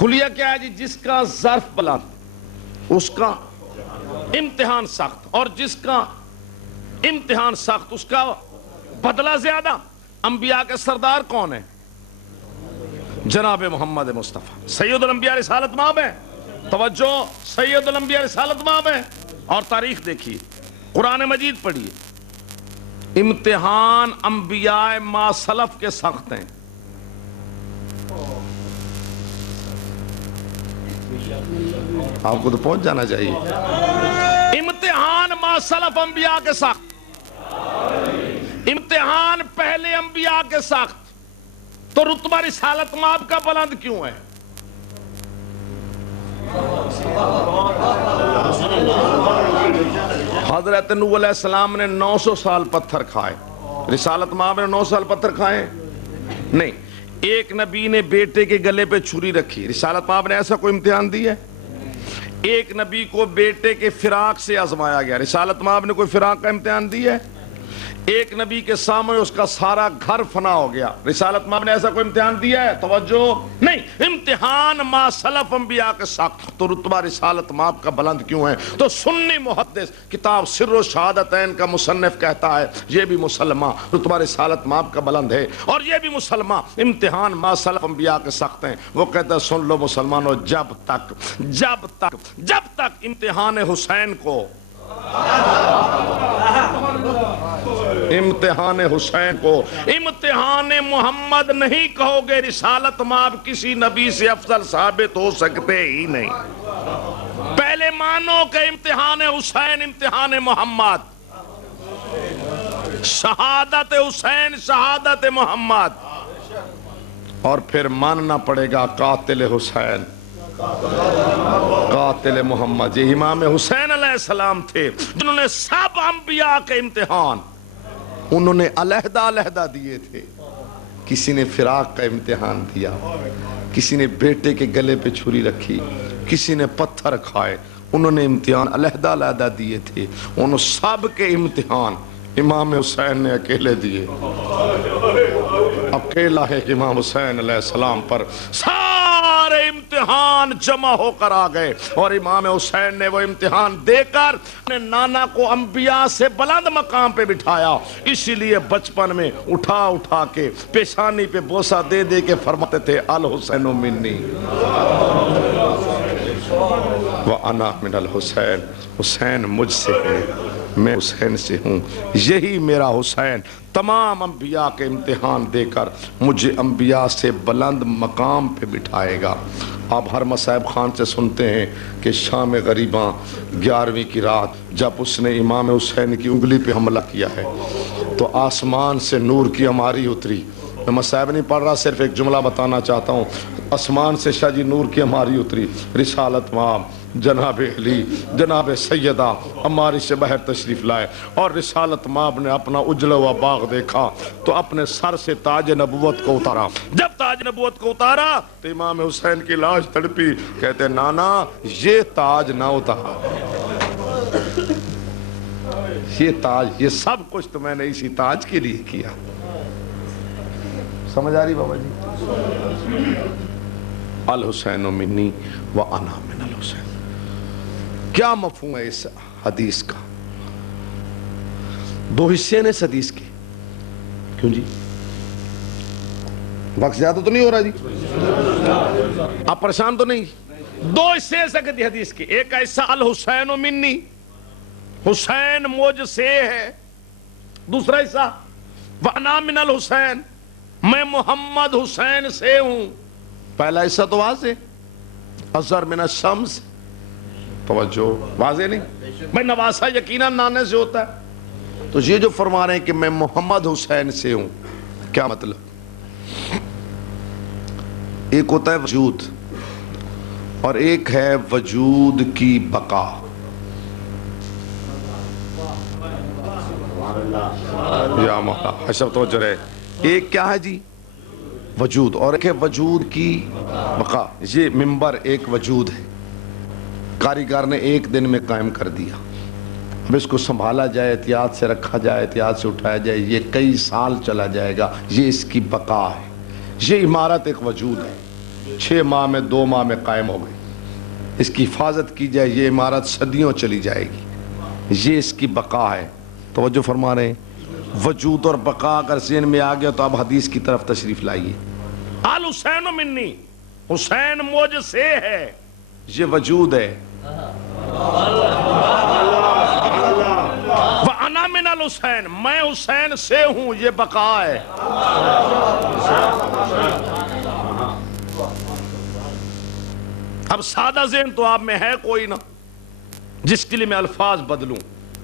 کلیہ کیا ہے جی؟ جس کا ظرف بلند اس کا امتحان سخت، اور جس کا امتحان سخت اس کا بدلہ زیادہ۔ انبیاء کے سردار کون ہیں؟ جناب محمد مصطفیٰ سید الانبیاء رسالت مآب ہیں۔ توجہ، سید الانبیاء رسالت مآب ہیں۔ اور تاریخ دیکھیے، قرآن مجید پڑھیے، امتحان انبیاء ما سلف کے سخت ہیں۔ آپ کو تو پہنچ جانا چاہیے۔ امتحان ما سلف انبیاء کے سخت، امتحان پہلے انبیاء کے سخت، تو رتبہ رسالت مآب کا بلند کیوں ہے؟ حضرت نوح علیہ السلام نے 900 سال پتھر کھائے، رسالت مآب نے 900 سال پتھر کھائے نہیں۔ ایک نبی نے بیٹے کے گلے پہ چھری رکھی، رسالت مآب نے ایسا کوئی امتحان دی ہے؟ ایک نبی کو بیٹے کے فراق سے آزمایا گیا، رسالت مآب نے کوئی فراق کا امتحان دی ہے؟ ایک نبی کے سامنے اس کا سارا گھر فنا ہو گیا، رسالت مآب نے ایسا کوئی امتحان دیا ہے؟ توجہ نہیں۔ امتحان ما سلف انبیاء کے سخت، تو رتبہ رسالت مآب کا بلند کیوں ہے؟ تو سنی محدث کتاب سر و شہادتین کا مصنف کہتا ہے یہ بھی مسلمہ رتبہ رسالت مآب کا بلند ہے، اور یہ بھی مسلمہ امتحان ما سلف انبیاء کے سخت ہیں۔ وہ کہتا ہے سن لو مسلمانوں، جب تک امتحان حسین کو، امتحان حسین کو امتحان محمد نہیں کہو گے، رسالت مآب کسی نبی سے افضل ثابت ہو سکتے ہی نہیں۔ پہلے مانو کہ امتحان حسین امتحان محمد، شہادت حسین شہادت محمد، اور پھر ماننا پڑے گا قاتل حسین قاتل محمد۔ یہ امام حسین علیہ السلام تھے جنہوں نے سب انبیاء کے امتحان انہوں نے علیحدہ علیحدہ دیے تھے۔ کسی نے فراق کا امتحان دیا، کسی نے بیٹے کے گلے پہ چھری رکھی، کسی نے پتھر کھائے، انہوں نے امتحان علیحدہ علیحدہ دیے تھے۔ انہوں سب کے امتحان امام حسین نے اکیلے دیے۔ اکیلا ہے کہ امام حسین علیہ السلام پر سارے امتحان جمع ہو کر آ گئے، اور امام حسین نے وہ امتحان دے کر اپنے نانا کو انبیاء سے بلند مقام پہ بٹھایا۔ اسی لیے بچپن میں اٹھا کے پیشانی پہ بوسہ دے دے کے فرماتے تھے الحسین منی وَأَنَا مِنَ الْحُسَيْنِ، حسین مجھ سے ہے، میں حسین سے ہوں۔ یہی میرا حسین تمام انبیاء کے امتحان دے کر مجھے انبیاء سے بلند مقام پہ بٹھائے گا۔ آپ ہر مصعب خان سے سنتے ہیں کہ شام غریباں 11ویں کی رات جب اس نے امام حسین کی انگلی پہ حملہ کیا ہے تو آسمان سے نور کی ہماری اتری۔ میں مصعب نہیں پڑھ رہا، صرف ایک جملہ بتانا چاہتا ہوں۔ آسمان سے شاہ جی نور کی ہماری اتری، رسالت مآب جناب علی جناب سیدہ عماری سے باہر تشریف لائے، اور رسالت مآب نے اپنا اجلا ہوا باغ دیکھا تو اپنے سر سے تاج نبوت کو اتارا۔ جب تاج نبوت کو اتارا تو امام حسین کی لاش تڑپی، کہتے نانا یہ تاج نہ اتارا، یہ تاج، یہ سب کچھ تو میں نے اسی تاج کے لیے کیا۔ سمجھ آ رہی بابا جی؟ الحسین منی وَأَنَا مِنَ الْحُسَيْنِ، کیا مفہوم ہے اس حدیث کا؟ دو حصے ہیں اس حدیث کے، کیوں جی؟ وقت زیادہ تو نہیں ہو رہا جی؟ آپ پریشان تو نہیں؟ دو حصے ہیں اس حدیث کے، ایک حصہ الحسین منی، حسین مجھ سے ہے، دوسرا حصہ وَأَنَا مِنَ الْحُسَيْن، میں محمد حسین سے ہوں. پہلا حصہ تو واضح، اصغر من الشمس. توجہ، واضح نہیں بھائی؟ نواسہ یقیناً نانے سے ہوتا ہے. تو یہ جو فرما رہے ہیں کہ میں محمد حسین سے ہوں، کیا مطلب؟ ایک ہوتا ہے وجود اور ایک ہے وجود کی بقا. یا مولا حشر توجہ رہے. ایک کیا ہے جی؟ وجود، اور ایک ہے وجود کی بقا. یہ منبر ایک وجود ہے، کاریگر نے ایک دن میں قائم کر دیا. اب اس کو سنبھالا جائے، احتیاط سے رکھا جائے، احتیاط سے اٹھایا جائے، یہ کئی سال چلا جائے گا. یہ اس کی بقا ہے. یہ عمارت ایک وجود ہے، 6 ماہ میں 2 ماہ میں قائم ہو گئی. اس کی حفاظت کی جائے، یہ عمارت صدیوں چلی جائے گی. یہ اس کی بقا ہے. توجہ فرما رہے ہیں. وجود اور بقا اگر ذہن میں آ گیا تو اب حدیث کی طرف تشریف لائیے. الحسین منی، حسین مجھ سے ہے، یہ وجود ہے. وَأَنَا مِنَ الْحُسَيْن، میں حسین سے ہوں، یہ بقا ہے. اب سادہ ذہن تو آپ میں ہے کوئی نہ جس کے لیے میں الفاظ بدلوں،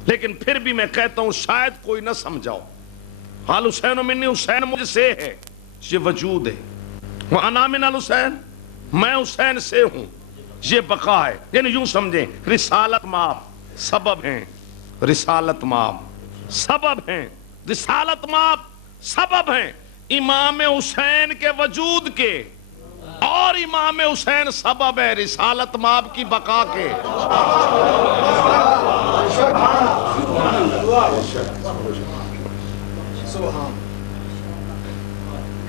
لیکن پھر بھی میں کہتا ہوں شاید کوئی نہ سمجھاؤ. الحسین منی، حسین مجھ سے ہے، یہ وجود ہے. وَأَنَا مِنَ الْحُسَيْن، میں حسین سے ہوں، یہ بقا ہے. یعنی یوں سمجھیں، رسالت مآب سبب ہیں، رسالت مآب سبب ہیں، رسالت مآب سبب ہیں امام حسین کے وجود کے، اور امام حسین سبب ہے رسالت مآب کی بقا کے.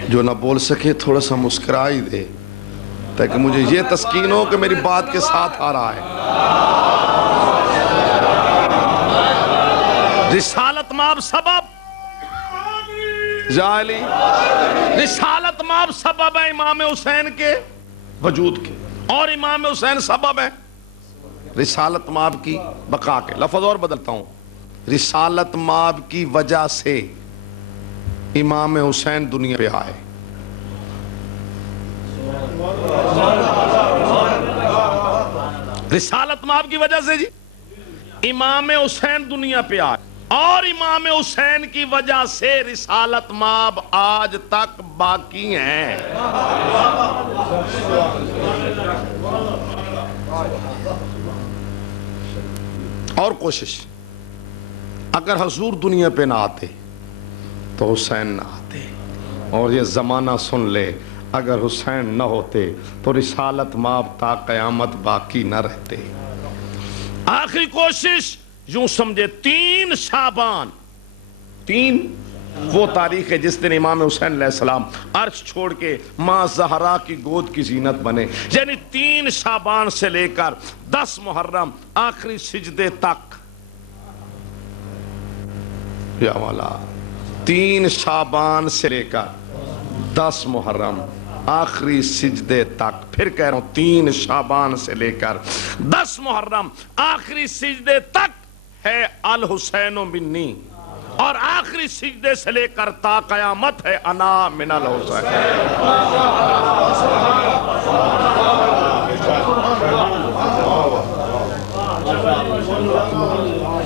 جو نہ بول سکے تھوڑا سا مسکرا ہی دے تاکہ مجھے یہ تسکین ہو کہ میری بات کے ساتھ آ رہا ہے. رسالت مآب سبب جالی، رسالت مآب سبب ہے امام حسین کے وجود کے، اور امام حسین سبب ہے رسالت مآب کی بقا کے. لفظ اور بدلتا ہوں، رسالت مآب کی وجہ سے امام حسین دنیا پہ آئے. رسالت مآب کی وجہ سے جی امام حسین دنیا پہ آئے، اور امام حسین کی وجہ سے رسالت مآب آج تک باقی ہیں. اور کوشش، اگر حضور دنیا پہ نہ آتے تو حسین نہ آتے. اور یہ زمانہ سن لے، اگر حسین نہ ہوتے تو رسالت مآب تا قیامت باقی نہ رہتے. آخری کوشش یوں سمجھے، 3 شعبان، 3 وہ تاریخ ہے جس دن امام حسین علیہ السلام عرش چھوڑ کے ماں زہرا کی گود کی زینت بنے. یعنی 3 شعبان سے لے کر 10 محرم آخری سجدے تک. یا مولا، 3 شعبان سے لے کر 10 محرم آخری سجدے تک. پھر کہہ رہا ہوں 3 شعبان سے لے کر 10 محرم آخری سجدے تک ہے الحسین منی، اور آخری سجدے سے لے کر تا قیامت ہے انا من الحسین.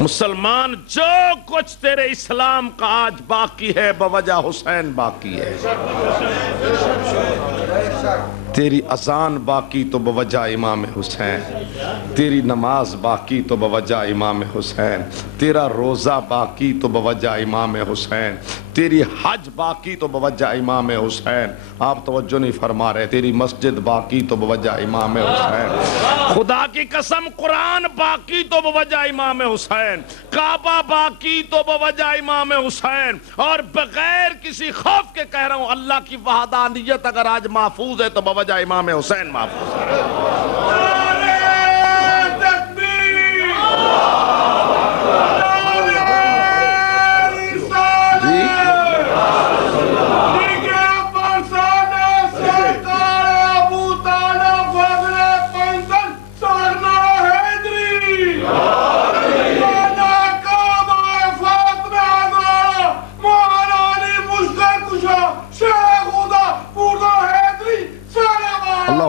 مسلمان، جو کچھ تیرے اسلام کا آج باقی ہے بوجہ حسین باقی ہے. تیری اذان باقی تو بوجہ امام حسین، تیری نماز باقی تو بوجہ امام حسین، تیرا روزہ باقی تو بوجہ امام حسین، تیری حج باقی تو بوجہ امام حسین. آپ توجہ نہیں فرما رہے. تیری مسجد باقی تو بوجہ امام حسین. خدا کی قسم قرآن باقی تو بوجہ امام حسین، کعبہ باقی تو بوجہ امام حسین. اور بغیر کسی خوف کے کہہ رہا ہوں، اللہ کی وحدانیت اگر آج محفوظ ہے تو بوجہ امام حسین محفوظ ہے.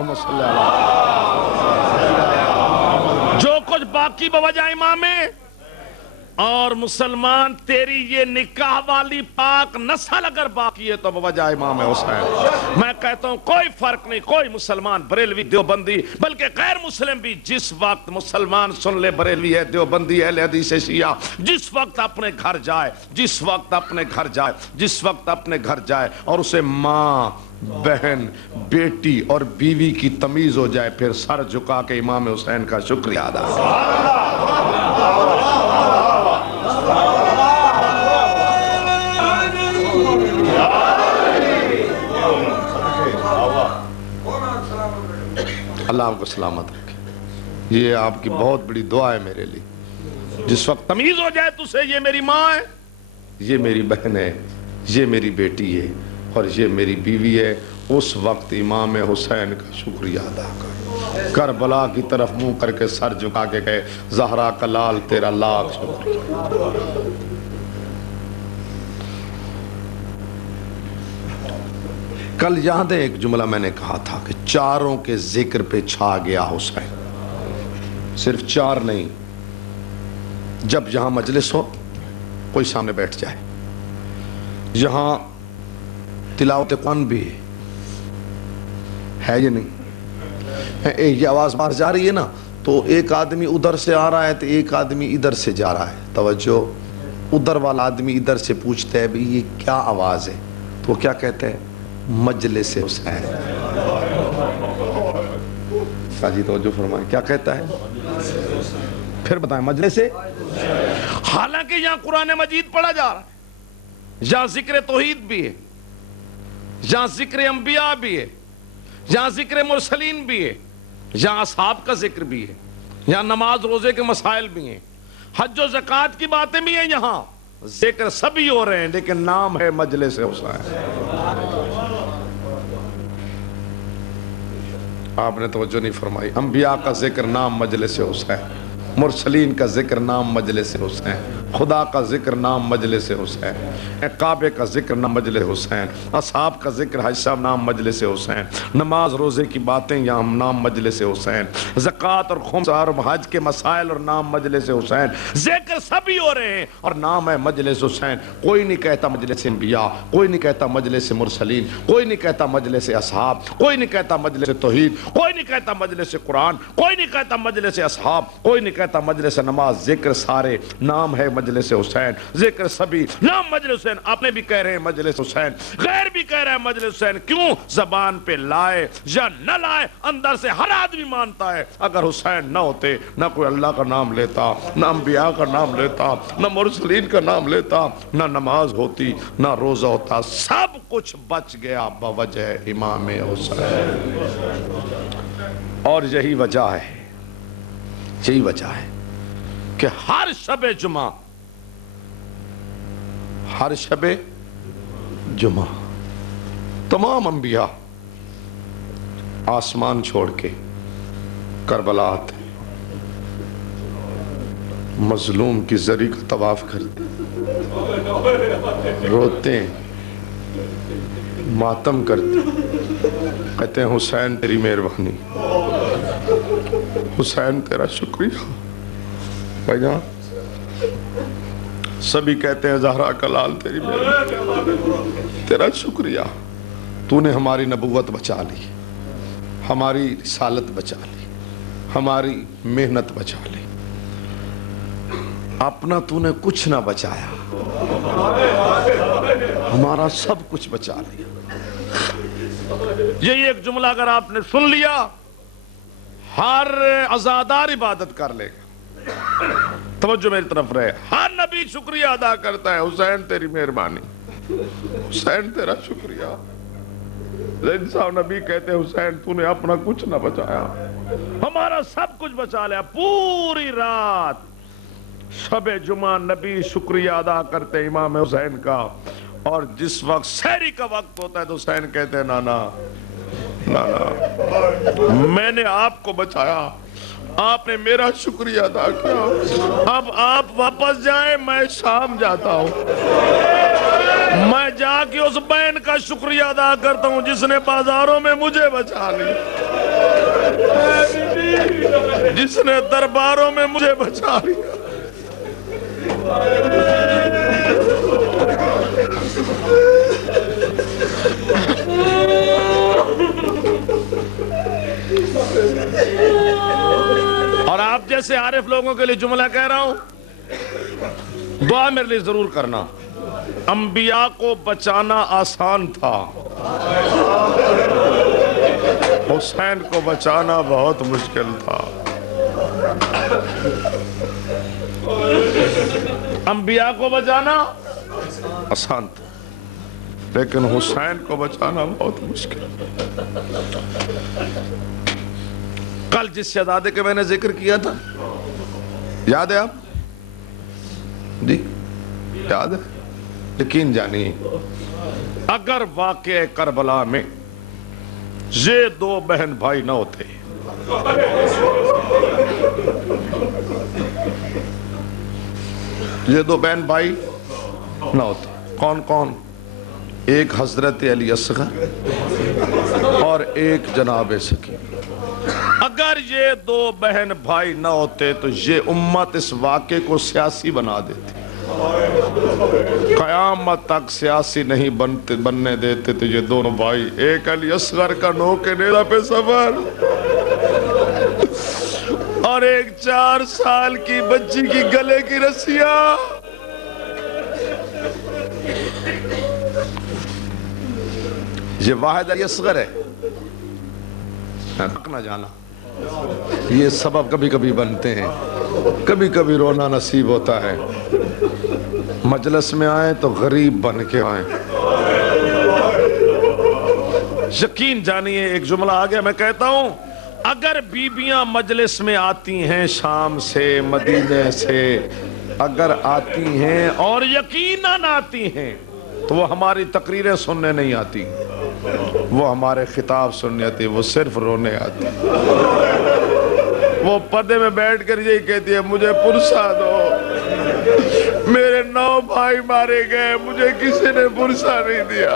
اللہم صلی اللہ جو کچھ باقی بوجہ امام اور مسلمان تیری یہ نکاح والی پاک نسل اگر باقی ہے تو بوجہ امام حسین. میں کہتا ہوں کوئی فرق نہیں, کوئی مسلمان بریلوی دیوبندی بلکہ غیر مسلم بھی جس وقت مسلمان سن لے بریلوی ہے دیوبندی اہل حدیث شیعہ جس وقت اپنے گھر جائے جس وقت اپنے گھر جائے اور اسے ماں بہن بیٹی اور بیوی کی تمیز ہو جائے پھر سر جھکا کے امام حسین کا شکریہ ادا کرے. اللہ آپ کو سلامت رکھے. یہ آپ کی بہت بڑی دعا ہے میرے لیے. جس وقت تمیز ہو جائے تو سے یہ میری ماں ہے, یہ میری بہن ہے, یہ میری بیٹی ہے اور یہ میری بیوی ہے, اس وقت امام حسین کا شکریہ ادا کر. کربلا کی طرف منہ کر کے سر جھکا کے کہے زہرا کا لال تیرا لاکھ شکریہ. کل یاد ہے ایک جملہ میں نے کہا تھا کہ چاروں کے ذکر پہ چھا گیا حسین. صرف چار نہیں, جب یہاں مجلس ہو کوئی سامنے بیٹھ جائے, یہاں تلاوت قرآن بھی ہے یہ نہیں, یہ آواز باہر جا رہی ہے نا تو ایک آدمی ادھر سے آ رہا ہے تو ایک آدمی ادھر سے جا رہا ہے. توجہ, ادھر والا آدمی ادھر سے پوچھتا ہے بھی یہ کیا آواز ہے, تو وہ کیا کہتے ہیں مجلس حسین. ساجی توجہ فرمائیں, کیا کہتا ہے پھر بتائیں مجلس. حالانکہ یہاں قرآن مجید پڑھا جا رہا ہے, یہاں ذکر توحید بھی ہے, یہاں ذکر انبیاء بھی ہے, یہاں ذکر مرسلین بھی ہے, یہاں اصحاب کا ذکر بھی ہے, یہاں نماز روزے کے مسائل بھی ہیں, حج و زکوٰۃ کی باتیں بھی ہیں, یہاں ذکر سبھی ہو رہے ہیں لیکن نام ہے مجلس حسین. آپ نے توجہ نہیں فرمائی. انبیاء کا ذکر نام مجلس حسین, مرسلین کا ذکر نام مجلس حسین, خدا کا ذکر نام مجلس حسین, کعبے کا ذکر نام مجلس حسین, اصحاب کا ذکر حج صاحب نام مجلس حسین, نماز روزے کی باتیں یہاں نام مجلس حسین, زکوٰۃ اور خمس اور حج کے مسائل اور نام مجلس حسین. ذکر سبھی ہو رہے ہیں اور نام ہے مجلس حسین. کوئی نہیں کہتا مجلس انبیاء, کوئی نہیں کہتا مجلس مرسلین, کوئی نہیں کہتا مجلس اصحاب, کوئی نہیں کہتا مجلس توحید, کوئی نہیں کہتا مجلس قرآن, کوئی نہیں کہتا مجلس اصحاب, کوئی نہیں کہتا مجلس نماز. ذکر سارے نام ہے مجلس حسین, ذکر سبھی نام مجلس حسین. آپ نے بھی کہہ رہے ہیں مجلس حسین, غیر بھی کہہ رہے ہیں مجلس حسین. کیوں؟ زبان پہ لائے یا نہ لائے اندر سے ہر آدمی مانتا ہے اگر حسین نہ ہوتے نہ کوئی اللہ کا نام لیتا, نہ انبیاء کا نام لیتا, نہ مرسلین کا نام لیتا, نہ نماز ہوتی, نہ روزہ ہوتا, سب کچھ بچ گیا بوجہ امام حسین. اور یہی وجہ ہے کہ ہر شب جمعہ تمام انبیاء آسمان چھوڑ کے کربلا آتے, مظلوم کی زری کا طواف کرتے, روتے ہیں, ماتم کرتے, کہتے ہیں حسین تیری مہربانی, حسین تیرا شکریہ. بھائی جان سبھی کہتے ہیں زہرا کا لال تیری مہربانی, تیرا شکریہ, تو نے ہماری نبوت بچا لی, ہماری رسالت بچا لی, ہماری محنت بچا لی, اپنا تو نے کچھ نہ بچایا, ہمارا سب کچھ بچا لیا. یہی ایک جملہ اگر آپ نے سن لیا ہر عزادار عبادت کر لے گا. توجہ میری طرف رہے, ہر نبی شکریہ ادا کرتا ہے, حسین تیری مہربانی, حسین تیرا شکریہ. زید صاحب نبی کہتے ہیں حسین تو نے اپنا کچھ نہ بچایا, ہمارا سب کچھ بچا لیا. پوری رات شب جمعہ نبی شکریہ ادا کرتے امام حسین کا, اور جس وقت سحری کا وقت ہوتا ہے تو حسین کہتے ہیں نانا میں نے آپ کو بچایا, آپ نے میرا شکریہ ادا کیا, اب آپ واپس جائیں, میں شام جاتا ہوں, میں جا کے اس بہن کا شکریہ ادا کرتا ہوں جس نے بازاروں میں مجھے بچا لی. جس نے درباروں میں مجھے بچا لیا. اور آپ جیسے عارف لوگوں کے لیے جملہ کہہ رہا ہوں, دعا میرے لیے ضرور کرنا. انبیاء کو بچانا آسان تھا, حسین کو بچانا بہت مشکل تھا. انبیاء کو بچانا آسان تھا, لیکن حسین کو بچانا بہت مشکل. کل جس شہزادے کے میں نے ذکر کیا تھا, یاد ہے آپ جی؟ یاد ہے؟ یقین جانیے, اگر واقعہ کربلا میں یہ دو بہن بھائی نہ ہوتے, یہ دو بہن بھائی نہ ہوتے, کون کون؟ ایک حضرت علی اصغر اور ایک جناب سکینہ. اگر یہ دو بہن بھائی نہ ہوتے تو یہ امت اس واقعے کو سیاسی بنا دیتی, قیامت تک سیاسی نہیں بننے دیتے تو یہ دونوں بھائی. ایک علی اصغر کا نوک نیزہ پہ سفر, اور ایک 4 سال کی بچی کی گلے کی رسیاں. یہ واحد علی اصغر ہے, نہ جانا. یہ سبب کبھی کبھی بنتے ہیں, کبھی کبھی رونا نصیب ہوتا ہے. مجلس میں آئیں تو غریب بن کے آئیں. یقین جانیے, ایک جملہ آگیا میں کہتا ہوں, اگر بیویاں مجلس میں آتی ہیں شام سے, مدینے سے اگر آتی ہیں اور یقیناً آتی ہیں, تو وہ ہماری تقریریں سننے نہیں آتی, وہ ہمارے خطاب سننے آتی, وہ صرف رونے آتی. وہ پردے میں بیٹھ کر یہی کہتی ہے, مجھے پرسہ دو, میرے 9 بھائی مارے گئے, مجھے کسی نے پرسہ نہیں دیا.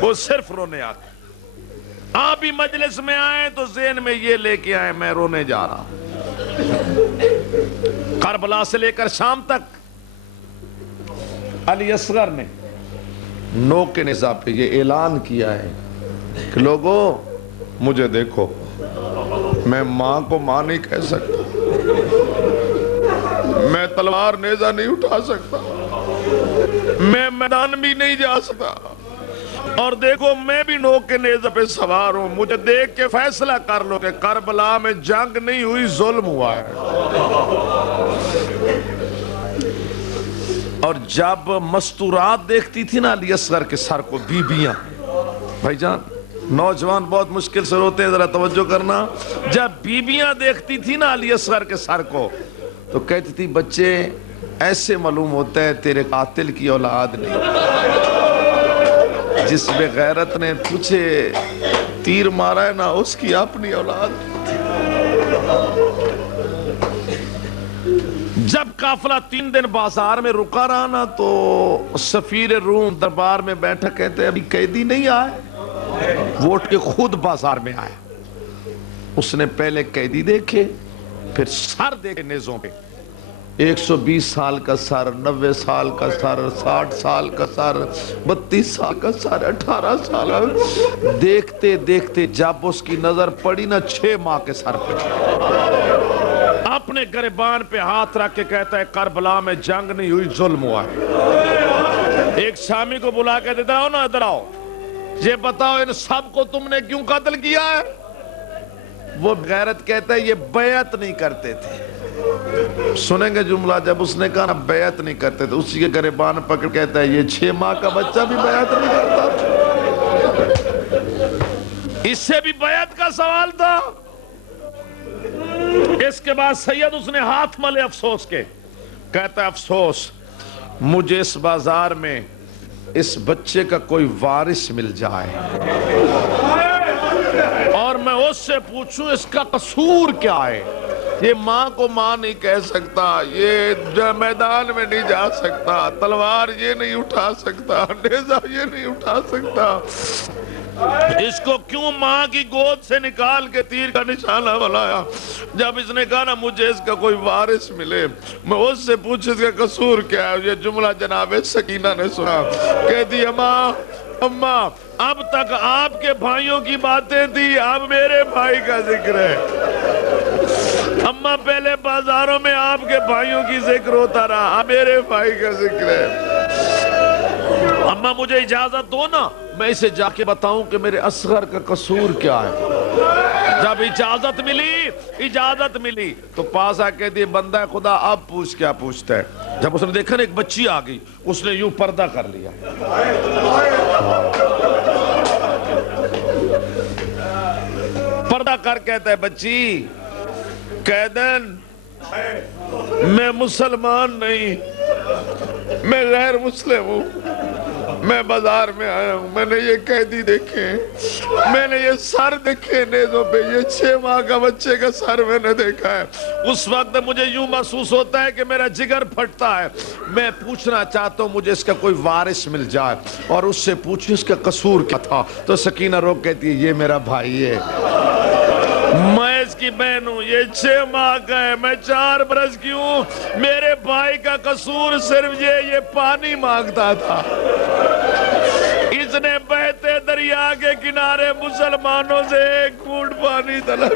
وہ صرف رونے آتی. آپ بھی مجلس میں آئیں تو ذہن میں یہ لے کے آئیں, میں رونے جا رہا ہوں. کربلا سے لے کر شام تک علی اصغر نے نوک نیزہ پہ یہ اعلان کیا ہے کہ لوگوں مجھے دیکھو, میں ماں کو ماں نہیں کہہ سکتا, میں تلوار نیزہ نہیں اٹھا سکتا, میں میدان بھی نہیں جا سکتا, اور دیکھو میں بھی نوک کے نیزہ پہ سوار ہوں. مجھے دیکھ کے فیصلہ کر لو کہ کربلا میں جنگ نہیں ہوئی, ظلم ہوا ہے. اور جب مستورات دیکھتی تھی نا علی اصغر کے سر کو, بیویاں, بھائی جان نوجوان بہت مشکل سے روتے ہیں, ذرا توجہ کرنا. جب بیویاں دیکھتی تھی نا علی اصغر کے سر کو, تو کہتی تھی بچے ایسے معلوم ہوتا ہے تیرے قاتل کی اولاد نہیں, جس بے غیرت نے تجھے تیر مارا ہے نا اس کی اپنی اولاد. جب قافلہ 3 دن بازار میں رکا رہا نا, تو سفیر روم دربار میں بیٹھا, کہتے ہیں ابھی قیدی نہیں آئے, وہ اٹھ کے خود بازار میں آئے. اس نے پہلے قیدی دیکھے, پھر سر دیکھے نیزوں پہ, 120 سال کا سر, 90 سال کا سر, 60 سال کا سر, 32 سال کا سر, 18 سال. دیکھتے دیکھتے جب اس کی نظر پڑی نا 6 ماہ کے سر پہ, اپنے گریبان پہ ہاتھ رکھ کے کہتا ہے کربلا میں جنگ نہیں ہوئی, ظلم ہوا ہے. ایک شامی کو بلا کے دیتا ہو نا, ادھر آؤ, یہ بتاؤ ان سب کو تم نے کیوں قتل کیا ہے؟ وہ غیرت کہتا ہے یہ بیعت نہیں کرتے تھے. سنیں گے جملہ, جب اس نے کہا نا بیعت نہیں کرتے تھے, اسی کے گریبان پکڑ کہتا ہے یہ 6 ماہ کا بچہ بھی بیعت نہیں کرتا. اس سے بھی بیعت کا سوال تھا. اس کے بعد سید اس نے ہاتھ ملے افسوس کے, کہتا ہے افسوس مجھے اس بازار میں اس بچے کا کوئی وارث مل جائے اور میں اس سے پوچھوں اس کا قصور کیا ہے, یہ ماں کو ماں نہیں کہہ سکتا، یہ میدان میں نہیں جا سکتا، تلوار یہ نہیں اٹھا سکتا، نیزہ یہ نہیں اٹھا سکتا، اس کو کیوں ماں کی گود سے نکال کے تیر کا نشانہ بنایا؟ جب اس نے کہا نا مجھے اس کا کوئی وارث ملے، میں اس سے پوچھ اس کا قصور کیا ہے؟ یہ جملہ جناب سکینہ نے سنا، کہتی اماں اب تک آپ کے بھائیوں کی باتیں تھی، اب میرے بھائی کا ذکر ہے۔ اماں پہلے بازاروں میں آپ کے بھائیوں کی ذکر ہوتا رہا، اب میرے بھائی کا ذکر ہے۔ اماں مجھے اجازت دو نا، میں اسے جا کے بتاؤں کہ میرے اصغر کا قصور کیا ہے۔ جب اجازت ملی تو پاس آ کے دی بندہ خدا اب پوچھ کیا پوچھتا ہے۔ جب اس نے دیکھا نا ایک بچی آ گئی، اس نے یوں پردہ کر لیا، پردہ کر کہتا ہے بچی قیدن میں مسلمان نہیں، میں غیر مسلم ہوں، میں بازار میں آیا ہوں، میں نے یہ قیدی دیکھے، میں نے یہ سر دیکھے نیزوں پہ، یہ 6 ماہ کا بچے کا سر میں نے دیکھا ہے۔ اس وقت مجھے یوں محسوس ہوتا ہے کہ میرا جگر پھٹتا ہے، میں پوچھنا چاہتا ہوں مجھے اس کا کوئی وارث مل جائے اور اس سے پوچھیں اس کا قصور کیا تھا۔ تو سکینہ روک کہتی ہے یہ میرا بھائی ہے، میں اس کی بہن ہوں، یہ 6 ماہ کا ہے، میں 4 برس کی ہوں، میرے بھائی کا قصور صرف یہ پانی مانگتا تھا۔ اس نے بہتے دریا کے کنارے مسلمانوں سے 1 گھونٹ پانی طلب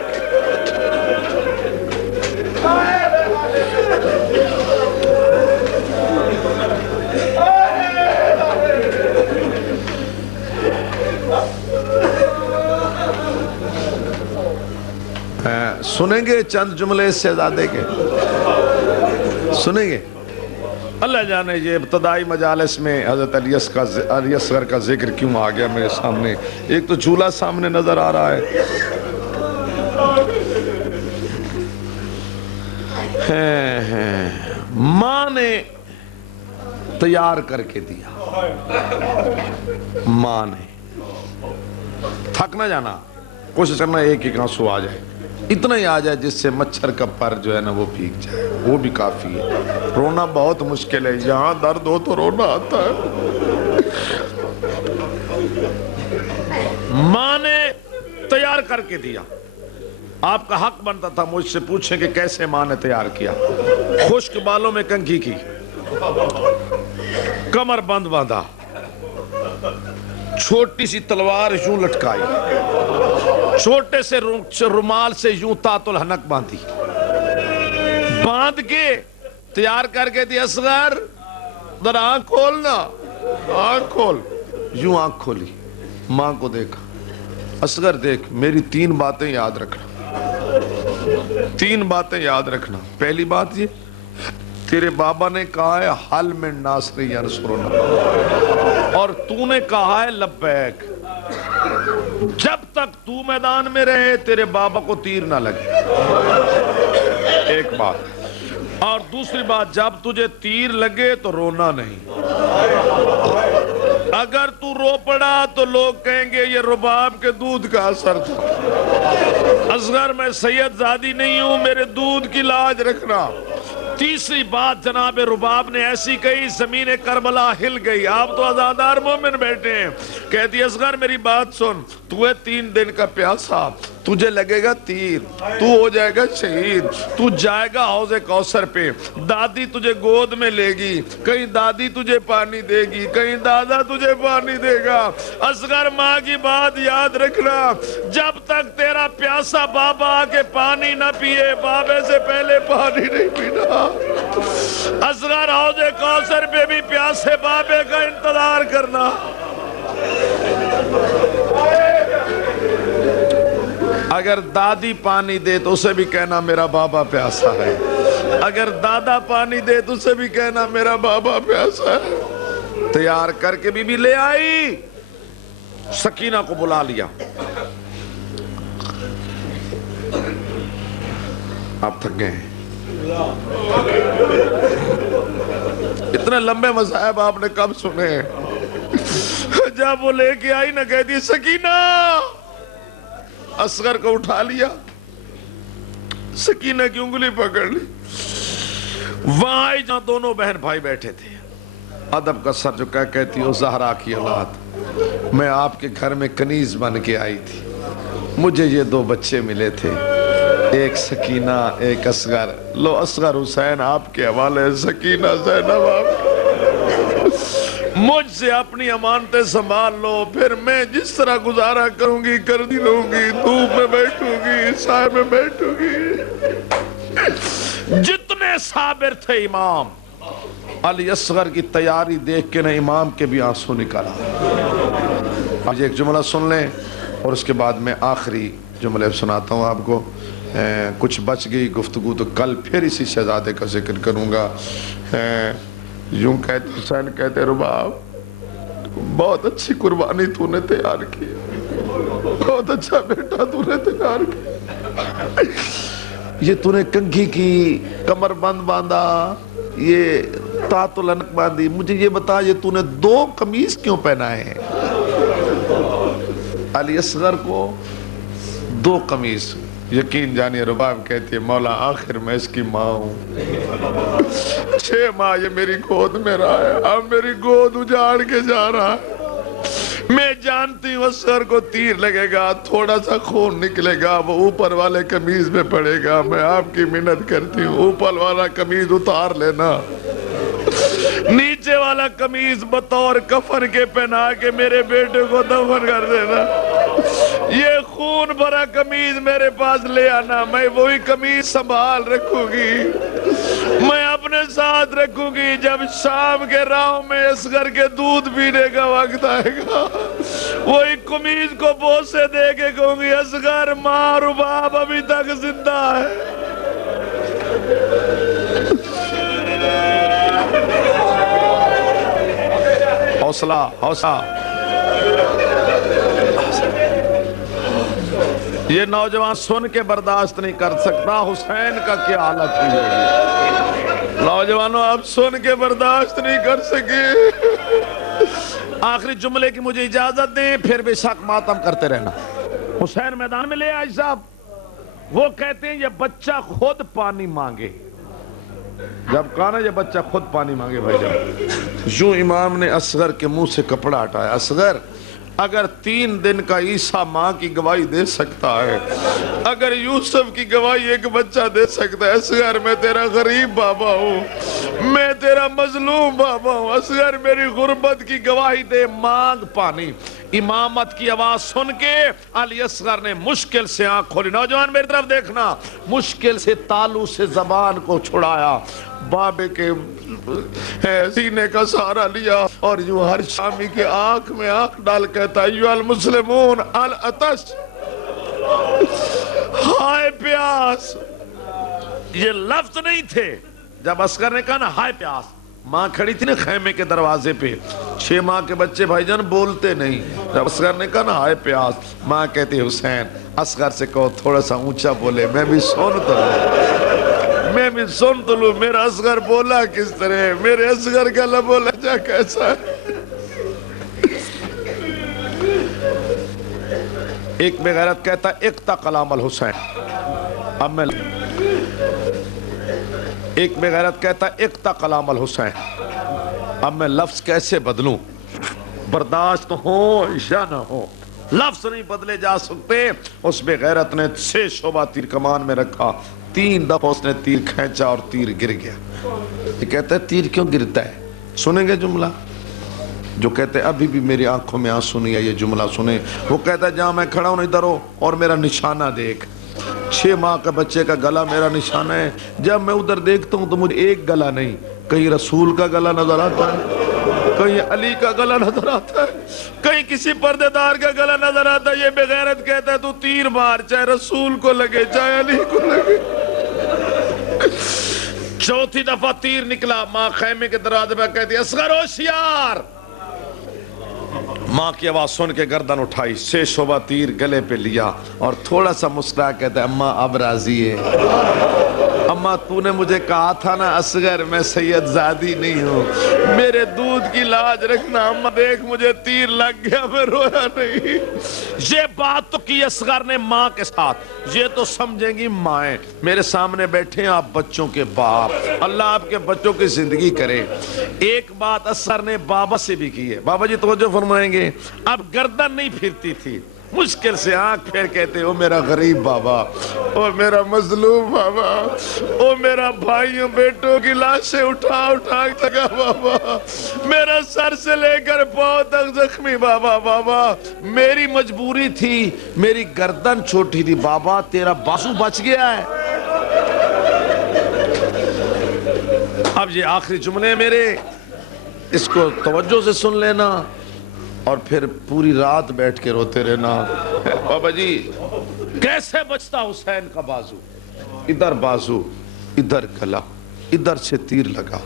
سنیں گے چند جملے اس شہزادے کے، سنیں گے؟ اللہ جانے یہ ابتدائی مجالس میں حضرت علی اصغر کا ذکر کیوں آ گیا میرے سامنے۔ ایک تو جھولا سامنے نظر آ رہا ہے، ماں نے تیار کر کے دیا، ماں نے تھک نہ جانا، کوشش کرنا ایک ایک آنسو آ جائے، اتنا ہی آ جائے جس سے مچھر کا پر جو ہے نا وہ بھیگ جائے، وہ بھی کافی ہے۔ رونا بہت مشکل ہے، یہاں درد ہو تو رونا آتا ہے۔ ماں نے تیار کر کے دیا، آپ کا حق بنتا تھا مجھ سے پوچھیں کہ کیسے ماں نے تیار کیا۔ خشک بالوں میں کنگھی کی، کمر بند باندھا، چھوٹی سی تلوار یوں لٹکائی، چھوٹے سے رومال سے یوں تات الحنک باندھی، باندھ کے تیار کر کے دی اصغر ذرا آنکھ کھولنا، آنکھ کھول، یوں آنکھ کھولی، ماں کو دیکھا، اصغر دیکھ میری 3 باتیں یاد رکھنا، 3 باتیں یاد رکھنا۔ پہلی بات یہ تیرے بابا نے کہا ہے حل من ناصر ینصرنا، اور تو نے کہا ہے لبیک، جب تک تو میدان میں رہے تیرے بابا کو تیر نہ لگے، ایک بات۔ اور دوسری بات جب تجھے تیر لگے تو رونا نہیں، اگر تو رو پڑا تو لوگ کہیں گے یہ رباب کے دودھ کا اثر تھا، اصغر میں سید زادی نہیں ہوں، میرے دودھ کی لاج رکھنا۔ تیسری بات جناب رباب نے ایسی کہی زمین کربلا ہل گئی، آپ تو آزادار مومن بیٹھے ہیں، کہتی اصغر میری بات سن، تو ہے 3 دن کا پیاسا، تجھے لگے گا تیر، تو ہو جائے گا شہید، تو جائے گا حوض کوثر پہ، دادی تجھے گود میں لے گی، کہیں دادی تجھے پانی دے گی، کہیں دادا تجھے پانی دے گا۔ اصغر ماں کی بات یاد رکھنا، جب تک تیرا پیاسا بابا آ کے پانی نہ پیے، بابے سے پہلے پانی نہیں پینا۔ اصغر حوض کوثر پہ بھی پیاسے بابے کا انتظار کرنا۔ اگر دادی پانی دے تو اسے بھی کہنا میرا بابا پیاسا ہے، اگر دادا پانی دے تو اسے بھی کہنا میرا بابا پیاسا ہے۔ تیار کر کے بی بی لے آئی، سکینہ کو بلا لیا، آپ تھک گئے ہیں، اتنے لمبے مذاہب آپ نے کب سنے ہیں؟ جب وہ لے کے آئی نہ کہتی سکینہ، اصغر کو اٹھا لیا، سکینہ کی انگلی پکڑ لی، وہاں آئی جہاں دونوں بہن بھائی بیٹھے تھے، ادب کا سر جھکا کہتی ہو زہرا کی اولاد، میں آپ کے گھر میں کنیز بن کے آئی تھی، مجھے یہ دو بچے ملے تھے، ایک سکینہ ایک اصغر، لو اصغر حسین آپ کے حوالے، سکینہ زینب آپ کے، مجھ سے اپنی امانتیں سنبھال لو، پھر میں جس طرح گزارا کروں گی کرتی رہوں گی، دھوپ میں بیٹھوں گی سائے میں بیٹھوں گی۔ جتنے صابر تھے امام، علی اصغر کی تیاری دیکھ کے نہ امام کے بھی آنسو نکلا۔ آج ایک جملہ سن لیں اور اس کے بعد میں آخری جملے سناتا ہوں آپ کو، کچھ بچ گئی گفتگو تو کل پھر اسی شہزادے کا ذکر کروں گا۔ یوں کہتے حسین کہتے رباب بہت اچھی قربانی تو نے تیار کی، بہت اچھا بیٹا تو نے تیار کی، یہ تو نے کنگھی کی، کمر بند باندھا، یہ تات العنق باندھی، مجھے یہ بتا یہ تو نے دو قمیص کیوں پہنائے ہیں؟ علی اصغر کو دو قمیص، یقین جانیے رباب کہتی ہے مولا آخر میں اس کی ماں ہوں، 6 ماہ یہ میری گود میں رہا ہے، اب میری گود اجاڑ کے جا رہا ہے، میں جانتی ہوں اصغر کو تیر لگے گا، تھوڑا سا خون نکلے گا، وہ اوپر والے قمیض میں پڑے گا، میں آپ کی منت کرتی ہوں اوپر والا قمیض اتار لینا، نیچے والا قمیض بطور کفن کے پہنا کے میرے بیٹے کو دفن کر دینا، یہ خون بھرا قمیض میرے پاس لے آنا، میں وہی قمیض سنبھال رکھوں گی، میں اپنے ساتھ رکھوں گی، جب شام کے راہوں میں اصغر کے دودھ پینے کا وقت آئے گا، وہی قمیض کو بوسے دے کے کہوں گی اصغر ماں رباب ابھی تک زندہ ہے۔ حوصلہ حوصلہ، یہ نوجوان سن کے برداشت نہیں کر سکتا حسین کا کیا حالت ہوئی ہوگی، نوجوانوں آپ سن کے برداشت نہیں کر سکے۔ آخری جملے کی مجھے اجازت دیں، پھر بے شک ماتم کرتے رہنا۔ حسین میدان میں لے آئے صاحب، وہ کہتے ہیں یہ بچہ خود پانی مانگے، جب کہا نا یہ بچہ خود پانی مانگے بھائی جان، یوں امام نے اصغر کے منہ سے کپڑا ہٹایا، اصغر اگر 3 دن کا عیسیٰ ماں کی گواہی دے سکتا ہے، اگر یوسف کی گواہی ایک بچہ دے سکتا ہے، اصغر میں تیرا غریب بابا ہوں، میں تیرا مظلوم بابا ہوں، اصغر میری غربت کی گواہی دے، مانگ پانی۔ امامت کی آواز سن کے علی اصغر نے مشکل سے آنکھ کھولی، نوجوان میری طرف دیکھنا، مشکل سے تالو سے زبان کو چھڑایا، بابے کے سینے کا سہارا لیا اور یوں ہر شامی کے آنکھ میں آنکھ ڈال کہتا ایوہ المسلمون العطش، ہائے پیاس۔ یہ لفظ نہیں تھے، جب اصغر نے کہا نا ہائے پیاس، ماں کھڑی تھی نا خیمے کے دروازے پہ، 6 ماہ کے بچے بھائی جان بولتے نہیں، جب اصغر نے کہا نا ہائے پیاس، ماں کہتی حسین اصغر سے کہو تھوڑا سا اونچا بولے، میں بھی سن تو لوں، میں بھی سن تو لوں، میرا اصغر بولا کس طرح، میرے اصغر کا لب و لہجہ کیسا ہے۔ ایک بغیرت کہتا اقتا کلام الحسین، اب میں ایک بغیرت کہتا اقتا کلام الحسین، اب میں لفظ کیسے بدلوں، برداشت ہو یا نہ ہو، لفظ نہیں بدلے جا سکتے۔ اس بغیرت نے 6 شعبہ تیر کمان میں رکھا، 3 دفعہ اس نے تیر کھینچا اور تیر گر گیا۔ یہ کہتا ہے تیر کیوں گرتا ہے، سنیں گے جملہ جو کہتے ہیں ابھی بھی میری آنکھوں میں آنسو نہیں ہے، یہ جملہ سنیں، وہ کہتا ہے جہاں میں کھڑا ہوں ادھر ہو اور میرا نشانہ دیکھ، 6 ماہ کا بچے کا گلا میرا نشانہ ہے، جب میں ادھر دیکھتا ہوں تو مجھے ایک گلا نہیں، کہیں رسول کا گلا نظر آتا ہے، کہیں علی کا گلا نظر آتا ہے، کہیں کسی پردے دار کا گلا نظر آتا ہے۔ یہ بغیرت کہتا ہے تو تیر مار، چاہے رسول کو لگے چاہے علی کو لگے۔ 4تھی دفعہ تیر نکلا، ماں خیمے کے دروازے پہ کہتی اصغر ہوشیار، ماں کی آواز سن کے گردن اٹھائی، 6 شعبہ تیر گلے پہ لیا اور تھوڑا سا مسکرا کہتا ہے اماں اب راضی ہے۔ اماں تو نے مجھے کہا تھا نا اصغر میں سید زادی نہیں ہوں، میرے دودھ کی لاج رکھنا، اماں دیکھ مجھے تیر لگ گیا، میں رویا نہیں۔ یہ بات تو کی اصغر نے ماں کے ساتھ، یہ تو سمجھیں گی مائیں۔ میرے سامنے بیٹھے ہیں آپ بچوں کے باپ، اللہ آپ کے بچوں کی زندگی کرے۔ ایک بات اصغر نے بابا سے بھی کی ہے، بابا جی توجہ فرمائیں گے، اب گردن نہیں پھرتی تھی، مشکل سے آنکھ پھیر کہتے او میرا غریب بابا، او میرا مظلوم بابا، او میرا بھائیوں بیٹوں کی لاشیں اٹھا اٹھا تکا بابا، میرا سر سے لے کر پاؤں تک زخمی بابا، بابا میری مجبوری تھی، میری گردن چھوٹی تھی، بابا تیرا بازو بچ گیا ہے۔ اب یہ آخری جملے میرے، اس کو توجہ سے سن لینا اور پھر پوری رات بیٹھ کے روتے رہنا۔ بابا جی کیسے بچتا حسین کا بازو، ادھر بازو، ادھر گلا، ادھر سے تیر لگا۔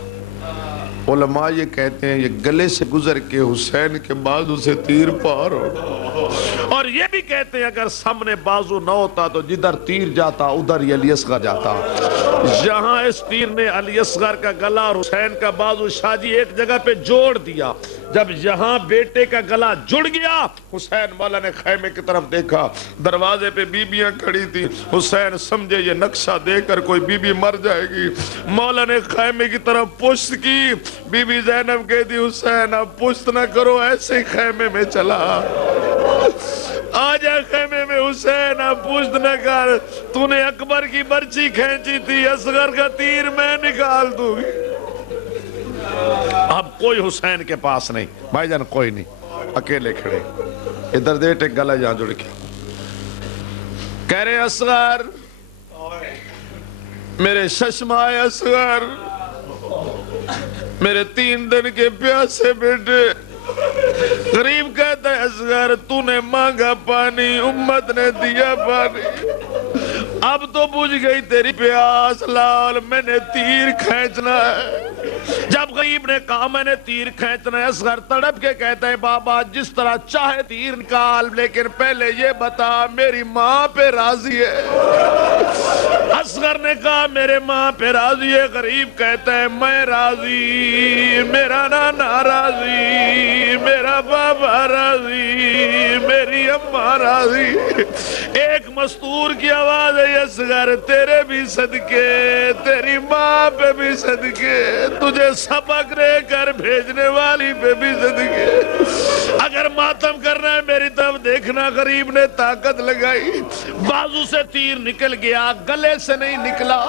علماء یہ کہتے ہیں یہ گلے سے گزر کے حسین کے بازو سے تیر پار ہو، اور یہ بھی کہتے ہیں اگر سامنے بازو نہ ہوتا تو جدھر تیر جاتا ادھر یہ علی اصغر جاتا۔ جہاں اس تیر نے علی اصغر کا گلا اور حسین کا بازو شاہ جی ایک جگہ پہ جوڑ دیا، جب یہاں بیٹے کا گلا جڑ گیا، حسین مولا نے خیمے کی طرف دیکھا، دروازے پہ بیبیاں کھڑی تھی، حسین سمجھے یہ نقشہ دیکھ کر کوئی بیوی مر جائے گی، مولا نے خیمے کی طرف پشت کی، بی بی زینب کہتی حسین اب پشت نہ کرو، ایسے ہی خیمے میں چلا آجا خیمے میں، حسین اب پشت نہ کر، تو نے اکبر کی برچی کھینچی تھی، اصغر کا تیر میں نکال دوں گی۔ اب کوئی حسین کے پاس نہیں، بھائی جان کوئی نہیں، اکیلے کھڑے، ادھر دیٹے گلا جہاں جڑ کے کہہ رہے اصغر میرے ششمائے، اصغر میرے 3 دن کے پیاسے بیٹے۔ غریب کہتا ہے اصغر تو نے مانگا پانی، امت نے دیا پانی، اب تو بجھ گئی تیری پیاس، لال میں نے تیر کھینچنا ہے۔ جب غریب نے کہا میں نے تیر کھینچنا ہے، اصغر تڑپ کے کہتا ہے بابا جس طرح چاہے تیر نکال، لیکن پہلے یہ بتا میری ماں پہ راضی ہے۔ اصغر نے کہا میرے ماں پہ راضی ہے، غریب کہتا ہے میں راضی، میرا نانا راضی، میرا بابا راضی، میری اماں راضی۔ ایک مستور کی آواز ہے اصغر تیرے بھی صدقے، تیری ماں پہ بھی صدقے، تجھے سبق دے کر بھیجنے والی پہ بھی صدقے۔ اگر ماتم کرنا ہے میری طرف دیکھنا، غریب نے طاقت لگائی، بازو سے تیر نکل گیا، گلے سے نہیں نکلا۔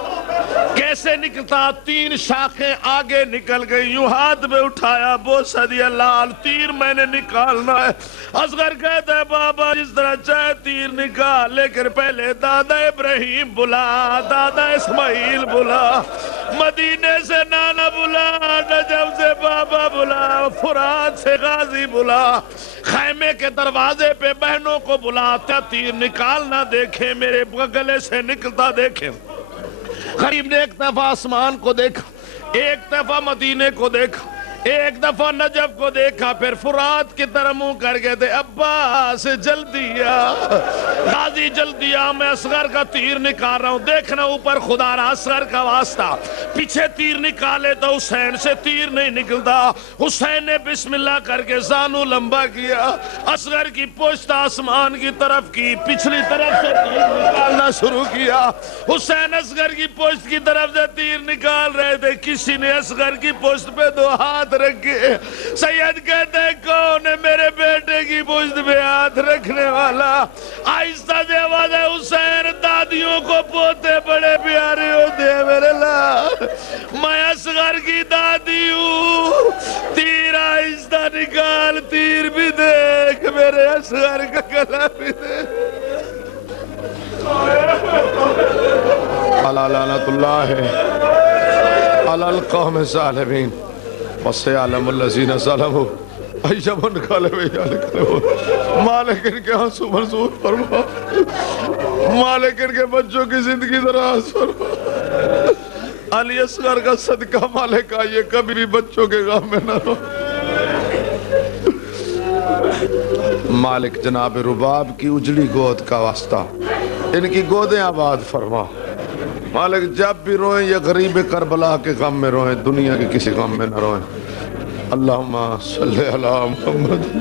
کیسے نکلتا؟ 3 شاخیں آگے نکل گئی، یوں ہاتھ میں اٹھایا، بوسہ دیا، لال تیر میں نے نکالنا ہے۔ اصغر کہتا ہے بابا جس طرح چاہے تیر نکال، لیکن پہلے دادا ابراہیم بلا، دادا اسماعیل بلا، مدینے سے نانا بلا، نجف سے بابا بلا، فرات سے غازی بلا، خیمے کے دروازے پہ بہنوں کو بلا، تیر نکالنا دیکھیں، میرے گلے سے نکلتا دیکھیں۔ غریب نے ایک دفعہ آسمان کو دیکھا، ایک دفعہ مدینے کو دیکھا، ایک دفعہ نجف کو دیکھا، پھر فرات کی طرح منہ کر گئے تھے عباس جلدی آ، غازی جلدی آ، میں اصغر کا تیر نکال رہا ہوں، دیکھنا اوپر خدا رہا اصغر کا واسطہ، پیچھے تیر نکالے تو حسین سے تیر نہیں نکلتا۔ حسین نے بسم اللہ کر کے زانو لمبا کیا، اصغر کی پشت آسمان کی طرف کی، پچھلی طرف سے تیر نکالنا شروع کیا۔ حسین اصغر کی پشت کی طرف سے تیر نکال رہے تھے، کسی نے اصغر کی پشت پہ 2 ہاتھ رکھے۔ سید کہتے ہیں کون ہے میرے بیٹے کی پشت پہ ہاتھ رکھنے والا؟ آہستہ سے آواز ہے حسین دادیوں کو پوتے بڑے پیارے ہوتے ہیں میرے لال، میں اصغر کی دادی ہوں، تیر آہستہ نکال، تیر بھی دیکھ میرے اصغر کا گلا بھی دیکھ۔ لعنت اللہ علی القوم الظالمین وسيعلم الذين ظلموا أي منقلب ينقلبون۔ مالک ان کے آنسو منظور فرما، مالک ان کے بچوں کی زندگی دراز فرما، علی اصغر کا صدقہ مالک آئیے کبھی بھی بچوں کے غم میں نہ رو۔ مالک جناب رباب کی اجڑی گود کا واسطہ ان کی گودیں آباد فرما، مالک جب بھی روئیں یہ غریب کربلا کے غم میں روئیں، دنیا کے کسی غم میں نہ روئیں۔ اللہم صلی علی محمد